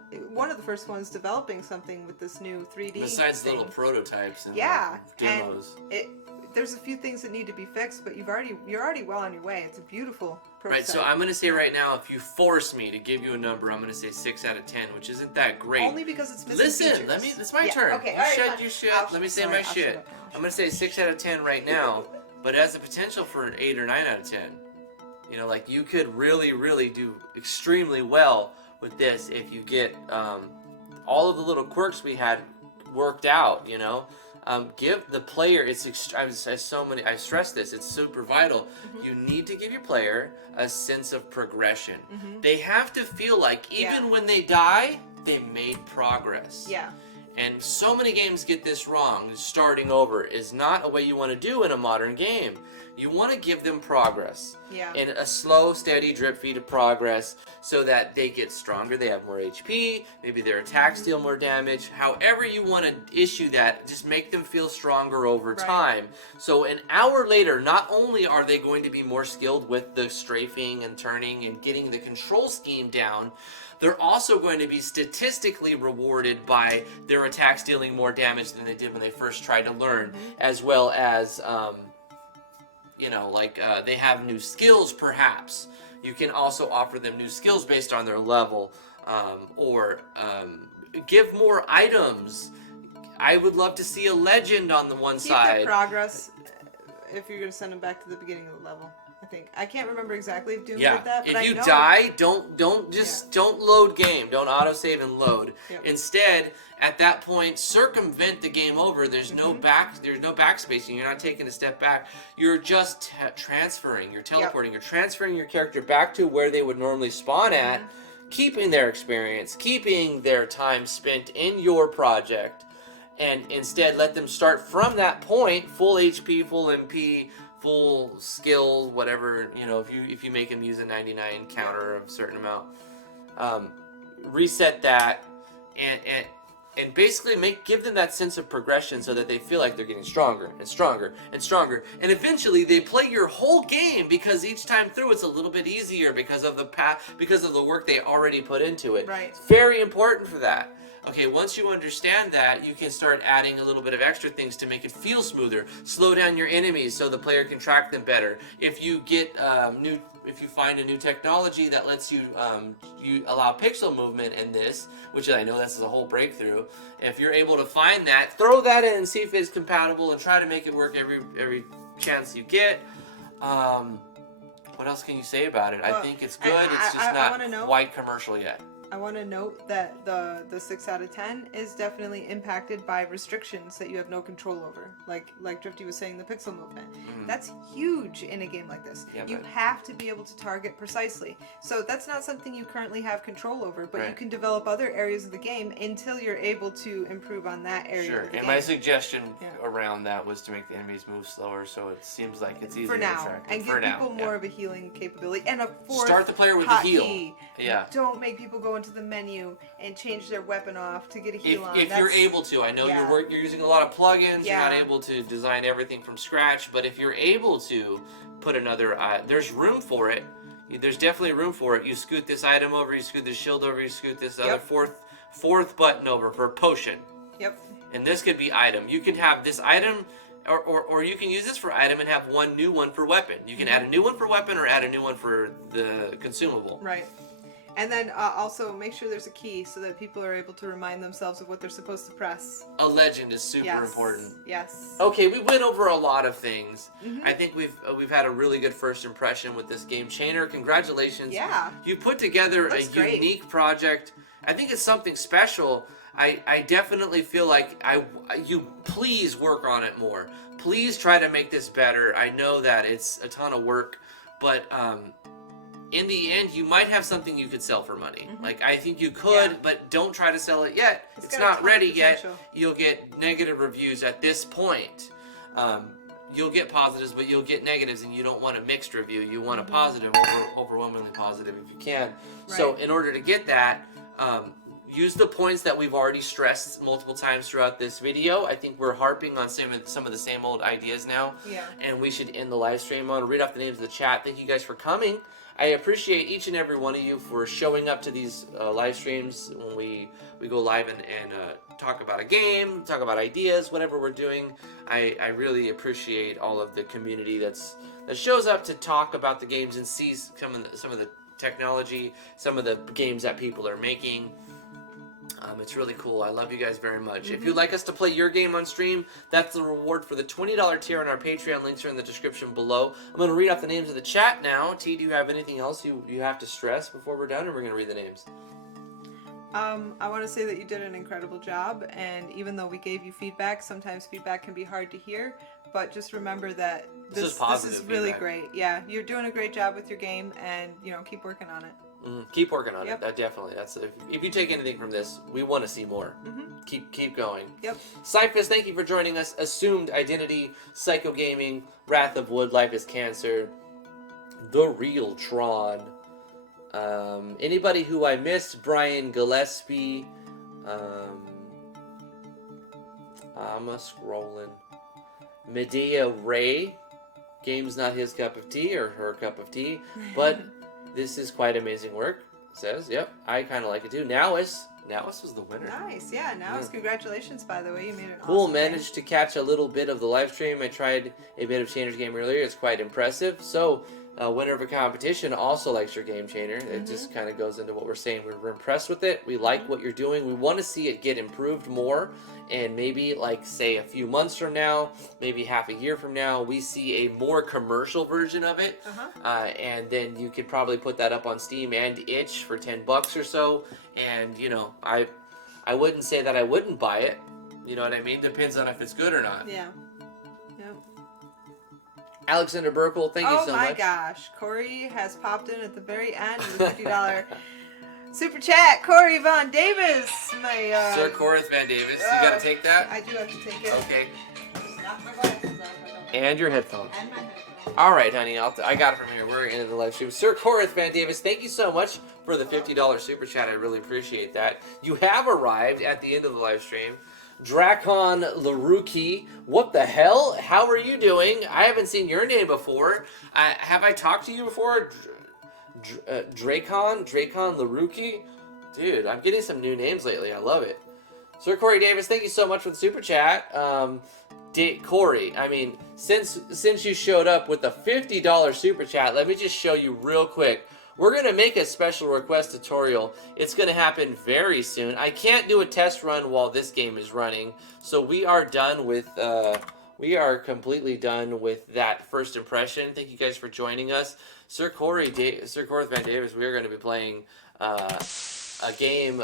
of the first ones developing something with this new 3D Besides thing. little prototypes and Yeah, demos. and there's a few things that need to be fixed, but you're already well on your way. It's a beautiful prototype. Right, so I'm going to say right now, if you force me to give you a number, I'm going to say 6 out of 10, which isn't that great. Only because it's missing Listen, features. it's my Yeah, turn. okay, You all right, shut fine. your shit. I'll Let me say sorry, my I'll shut shit. up now. I'm going to say 6 out of 10 right now, but it has the potential for an 8 or 9 out of 10. Like you could really, really do extremely well with this if you get all of the little quirks we had worked out, give the player, I stress this, it's super vital. Mm-hmm. You need to give your player a sense of progression. They have to feel like even when they die, they made progress. Yeah. And so many games get this wrong. Starting over is not a way you want to do in a modern game. You want to give them progress. Yeah. And a slow, steady drip feed of progress so that they get stronger, they have more HP, maybe their attacks deal more damage. However you want to issue that, just make them feel stronger over time. So an hour later, not only are they going to be more skilled with the strafing and turning and getting the control scheme down, they're also going to be statistically rewarded by their attacks dealing more damage than they did when they first tried to learn, as well as, they have new skills perhaps. You can also offer them new skills based on their level, or give more items. I would love to see a legend on the one side. Keep the progress if you're going to send them back to the beginning of the level. I can't remember exactly if Doom did that, but if you I know. die, don't load game. Don't autosave and load. Instead, at that point, circumvent the game over. There's no backspacing. You're not taking a step back. You're just transferring. You're teleporting. You're transferring your character back to where they would normally spawn at, keeping their experience, keeping their time spent in your project, and instead let them start from that point, full HP, full MP, full skill, whatever, if you make them use a 99 counter of a certain amount, reset that and basically give them that sense of progression so that they feel like they're getting stronger and stronger and stronger, and eventually they play your whole game because each time through it's a little bit easier because of the work they already put into it. Right. It's very important for that. Okay, once you understand that, you can start adding a little bit of extra things to make it feel smoother. Slow down your enemies so the player can track them better. If you get if you find a new technology that lets you allow pixel movement in this, which I know this is a whole breakthrough. If you're able to find that, throw that in and see if it's compatible, and try to make it work every chance you get. What else can you say about it? I think it's good. It's just not quite commercial yet. I want to note that the 6 out of 10 is definitely impacted by restrictions that you have no control over. Like Drifty was saying, the pixel movement. That's huge in a game like this. Yeah, you have to be able to target precisely. So that's not something you currently have control over, but you can develop other areas of the game until you're able to improve on that area of the game. My suggestion around that was to make the enemies move slower, so it seems like it's easier for now, to track. and give people more of a healing capability. And a fourth start the player with a heal. Key. Don't make people go into the menu and change their weapon off to get a heal on. If you're able to. I know you're using a lot of plugins. You're not able to design everything from scratch, but if you're able to put another, there's room for it. There's definitely room for it. You scoot this item over, you scoot this shield over, you scoot this other fourth button over for potion. Yep. And this could be item. You can have this item, or you can use this for item and have one new one for weapon. You can add a new one for weapon or add a new one for the consumable. Right. And then also make sure there's a key so that people are able to remind themselves of what they're supposed to press. A legend is super important. Yes. Okay, we went over a lot of things. I think we've had a really good first impression with this game. Chainer, congratulations. Yeah. You put together a unique project. I think it's something special. I definitely feel like you please work on it more. Please try to make this better. I know that it's a ton of work, but in the end, you might have something you could sell for money. I think you could, but don't try to sell it yet. It's not ready yet. You'll get negative reviews at this point. You'll get positives, but you'll get negatives, and you don't want a mixed review. You want a positive, overwhelmingly positive if you can. Right. So in order to get that, use the points that we've already stressed multiple times throughout this video. I think we're harping on some of the same old ideas now. Yeah. And we should end the live stream. I want to read off the names of the chat. Thank you guys for coming. I appreciate each and every one of you for showing up to these live streams when we go live and talk about a game, talk about ideas, whatever we're doing. I really appreciate all of the community that shows up to talk about the games and sees some of the technology, some of the games that people are making. It's really cool. I love you guys very much. If you'd like us to play your game on stream, that's the reward for the $20 tier on our Patreon. Links are in the description below. I'm going to read off the names of the chat now. T, do you have anything else you have to stress before we're done, or we're going to read the names? I want to say that you did an incredible job, and even though we gave you feedback, sometimes feedback can be hard to hear, but just remember that this is really great. Yeah, you're doing a great job with your game, and keep working on it. Keep working on Yep. it. Definitely. That's if you take anything from this, we want to see more. Keep going. Yep. Cyphus, thank you for joining us. Assumed Identity, Psycho Gaming, Wrath of Wood, Life is Cancer, The Real Tron. Anybody who I missed, Brian Gillespie. I'm scrolling. Medea Ray. Game's not his cup of tea or her cup of tea, but this is quite amazing work. Says, yep, I kind of like it too. Nowis was the winner. Nice, yeah. Nowis, congratulations, by the way. You made an Cool, awesome game. managed to catch a little bit of the live stream. I tried a bit of Chainer's game earlier. It's quite impressive. So, winner of a competition also likes your game, Chainer. It just kind of goes into what we're saying. We're impressed with it. We like what you're doing. We want to see it get improved more. And maybe, like, say, a few months from now, maybe half a year from now, we see a more commercial version of it. And then you could probably put that up on Steam and Itch for $10 or so. And, you know, I wouldn't say that I wouldn't buy it. You know what I mean? Depends on if it's good or not. Yeah. Yep. Alexander Burkle, thank you so much. Oh my gosh. Corey has popped in at the very end of the $50 super chat. Corey Von Davis. My, Sir Corith Van Davis. You gotta take that? I do have to take it. Okay. Knock my glasses off. And your headphones. And my headphones. All right, honey. I got it from here. We're in the live stream. Sir Corith Van Davis, thank you so much for the $50 super chat. I really appreciate that. You have arrived at the end of the live stream. Drakon Laruki, what the hell? How are you doing? I haven't seen your name before. Have I talked to you before? Drakon Laruki? Dude, I'm getting some new names lately. I love it. Sir Corey Davis, thank you so much for the super chat. Corey, I mean, since you showed up with the $50 super chat, let me just show you real quick. We're going to make a special request tutorial. It's going to happen very soon. I can't do a test run while this game is running, so we are done with, we are completely done with that first impression. Thank you guys for joining us. Sir Corey Van Davis, we are going to be playing a game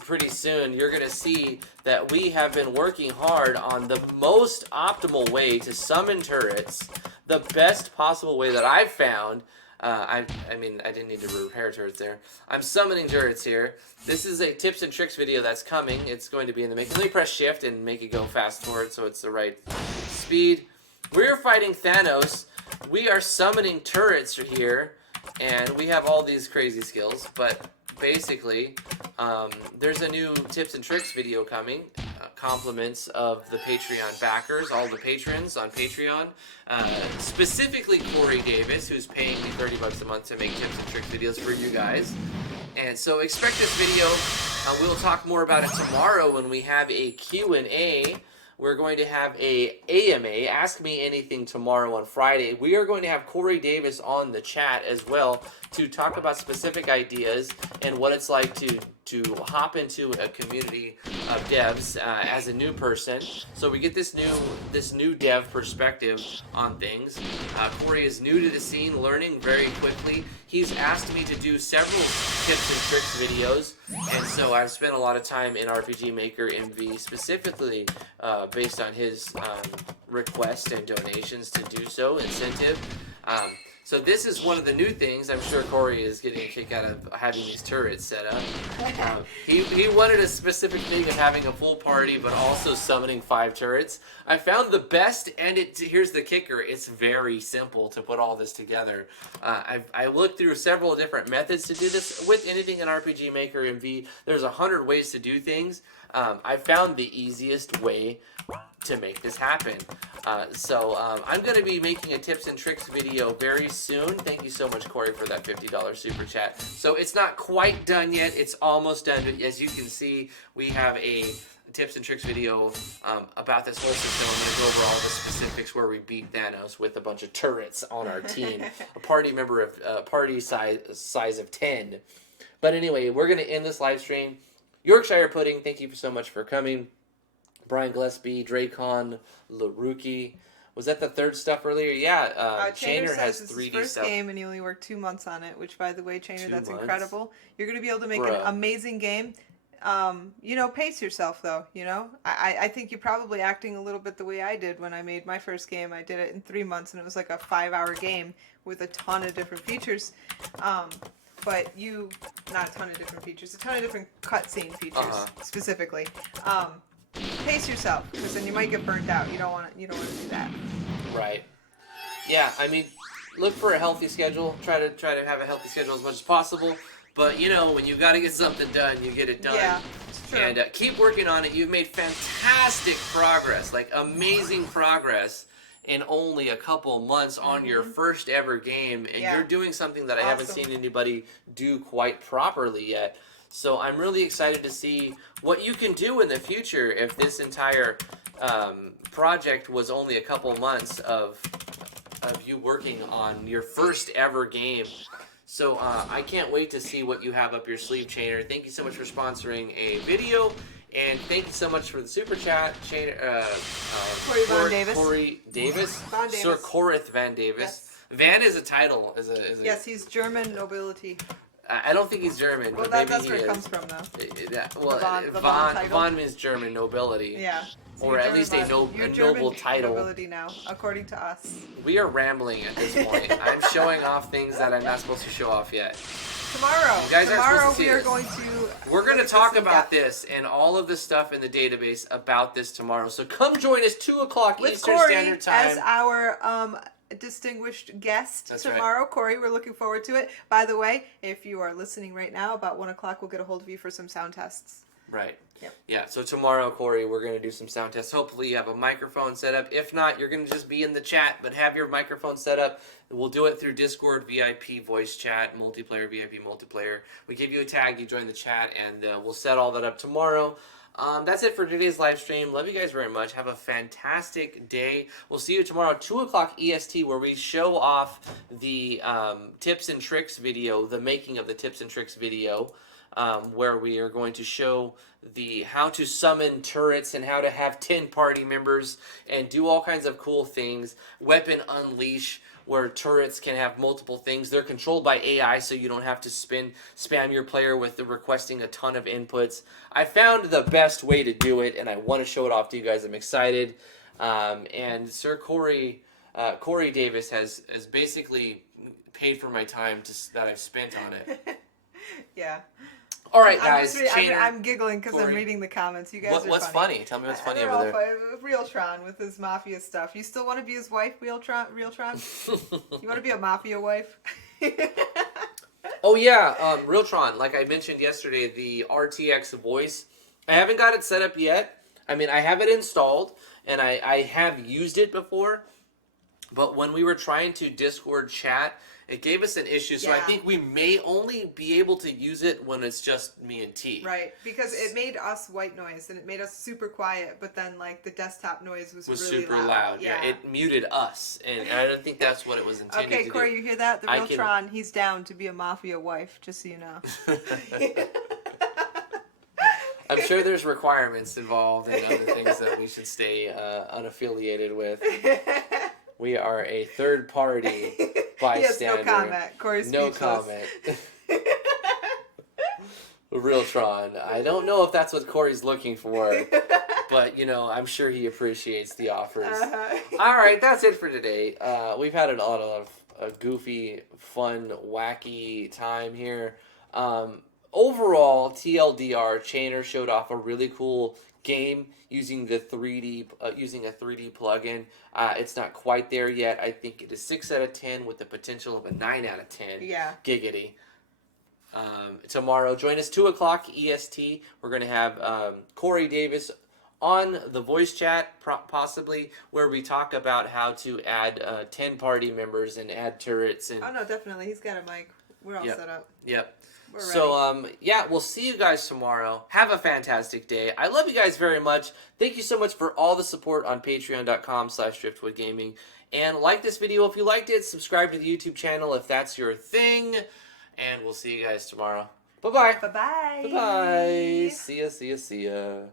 pretty soon. You're going to see that we have been working hard on the most optimal way to summon turrets, the best possible way that I've found. I mean, I didn't need to repair turrets there. I'm summoning turrets here. This is a tips and tricks video that's coming. It's going to be in the making. Let me press shift and make it go fast forward so it's the right speed. We're fighting Thanos. We are summoning turrets here, and we have all these crazy skills, but basically, there's a new tips and tricks video coming. Compliments of the Patreon backers, all the patrons on Patreon. Specifically Corey Davis, who's paying me $30 a month to make tips and tricks videos for you guys. And so expect this video. We'll talk more about it tomorrow when we have a Q&A. We're going to have a AMA, Ask Me Anything, tomorrow on Friday. We are going to have Corey Davis on the chat as well to talk about specific ideas and what it's like to hop into a community of devs as a new person. So we get this new dev perspective on things. Corey is new to the scene, learning very quickly. He's asked me to do several tips and tricks videos, and so I've spent a lot of time in RPG Maker MV specifically based on his request and donations to do so, incentive. So this is one of the new things. I'm sure Corey is getting a kick out of having these turrets set up. He wanted a specific thing of having a full party, but also summoning 5 turrets. I found the best, and here's the kicker. It's very simple to put all this together. I looked through several different methods to do this with anything in RPG Maker MV. There's 100 ways to do things. I found the easiest way to make this happen. So I'm going to be making a tips and tricks video very soon. Thank you so much, Corey, for that $50 super chat. So it's not quite done yet. It's almost done. But as you can see, we have a tips and tricks video about this whole system. I'm going to go over all the specifics where we beat Thanos with a bunch of turrets on our team. A party member of party size of 10. But anyway, we're going to end this live stream. Yorkshire Pudding, thank you so much for coming. Brian Gillespie, Drakon, Laruki. Was that the third stuff earlier? Yeah, Chainer has 3D first stuff. game and he only worked 2 months on it, which, by the way, Chainer, 2 that's months? incredible. You're going to be able to make Bruh. an amazing game. Pace yourself, though, I think you're probably acting a little bit the way I did when I made my first game. I did it in 3 months, and it was like a 5-hour game with a ton of different features. but not a ton of different features, a ton of different cutscene features specifically. Pace yourself, because then you might get burnt out. You don't want to do that. Right. Yeah, I mean, look for a healthy schedule. Try to have a healthy schedule as much as possible. But when you got to get something done, you get it done. Yeah, it's true. And keep working on it. You've made fantastic progress, like amazing progress in only a couple months on your first ever game. And you're doing something that I haven't seen anybody do quite properly yet. So I'm really excited to see what you can do in the future if this entire project was only a couple months of you working on your first ever game. So I can't wait to see what you have up your sleeve, Chainer. Thank you so much for sponsoring a video, and thank you so much for the super chat, Chainer. Corey Davis. Von Davis. Sir Corith Van Davis. Yes. Van is a title. Yes, he's German nobility. I don't think he's German. Well, but that's maybe where he it is. comes from, though. Well, Von Von means German nobility. Yeah. So Or at least a noble title. Nobility now, according to us. We are rambling at this point. I'm showing off things that I'm not supposed to show off yet. Tomorrow. You guys aren't supposed to see we are this. going to. We're going to talk about this and all of the stuff in the database about this tomorrow. So come join us 2 o'clock with Eastern Corey Standard Time. as our distinguished guest tomorrow. Right. Corey, we're looking forward to it. By the way, if you are listening right now, about 1 o'clock, we'll get a hold of you for some sound tests. Right. Yep. Yeah, so tomorrow, Corey, we're going to do some sound tests. Hopefully you have a microphone set up. If not, you're going to just be in the chat, but have your microphone set up. We'll do it through Discord, VIP, voice chat, multiplayer, VIP, multiplayer. We give you a tag, you join the chat, and we'll set all that up tomorrow. That's it for today's live stream. Love you guys very much. Have a fantastic day. We'll see you tomorrow, 2 o'clock EST, where we show off the tips and tricks video, the making of the tips and tricks video, where we are going to show the how to summon turrets and how to have 10 party members and do all kinds of cool things. Weapon Unleash, where turrets can have multiple things. They're controlled by AI, so you don't have to spam your player with requesting a ton of inputs. I found the best way to do it, and I want to show it off to you guys. I'm excited. And Sir Corey Davis has basically paid for my time that I've spent on it. Yeah. All right, guys. I'm giggling because I'm reading the comments. You guys are what's funny? Tell me what's funny over there. Realtron with his mafia stuff. You still want to be his wife, Realtron? You want to be a mafia wife? Oh yeah, Realtron. Like I mentioned yesterday, the RTX voice. I haven't got it set up yet. I mean, I have it installed, and I have used it before. But when we were trying to Discord chat, it gave us an issue, so I think we may only be able to use it when it's just me and T. Right, because it made us white noise, and it made us super quiet, but then, like, the desktop noise was really super loud. Yeah, it muted us, and I don't think that's what it was intended to do. Okay, Corey, you hear that? The Realtron, he's down to be a mafia wife, just so you know. I'm sure there's requirements involved and other things that we should stay unaffiliated with. We are a third party bystander. Yes, no comment. Corey's no comment. Realtron. I don't know if that's what Corey's looking for, but I'm sure he appreciates the offers. All right, that's it for today. We've had a lot of a goofy, fun, wacky time here. Overall, TLDR, Chainer showed off a really cool game using the 3D, using a 3D plugin. It's not quite there yet. I think it is 6 out of 10 with the potential of a 9 out of 10. Yeah. Giggity. Tomorrow, join us 2 o'clock EST. We're going to have Corey Davis on the voice chat, possibly, where we talk about how to add 10 party members and add turrets. And oh, no, definitely. He's got a mic. We're all set up. Yep. We're ready. So, yeah, we'll see you guys tomorrow. Have a fantastic day. I love you guys very much. Thank you so much for all the support on patreon.com/driftwoodgaming. And like this video if you liked it. Subscribe to the YouTube channel if that's your thing. And we'll see you guys tomorrow. Bye-bye. Bye-bye. Bye-bye. See ya, see ya, see ya.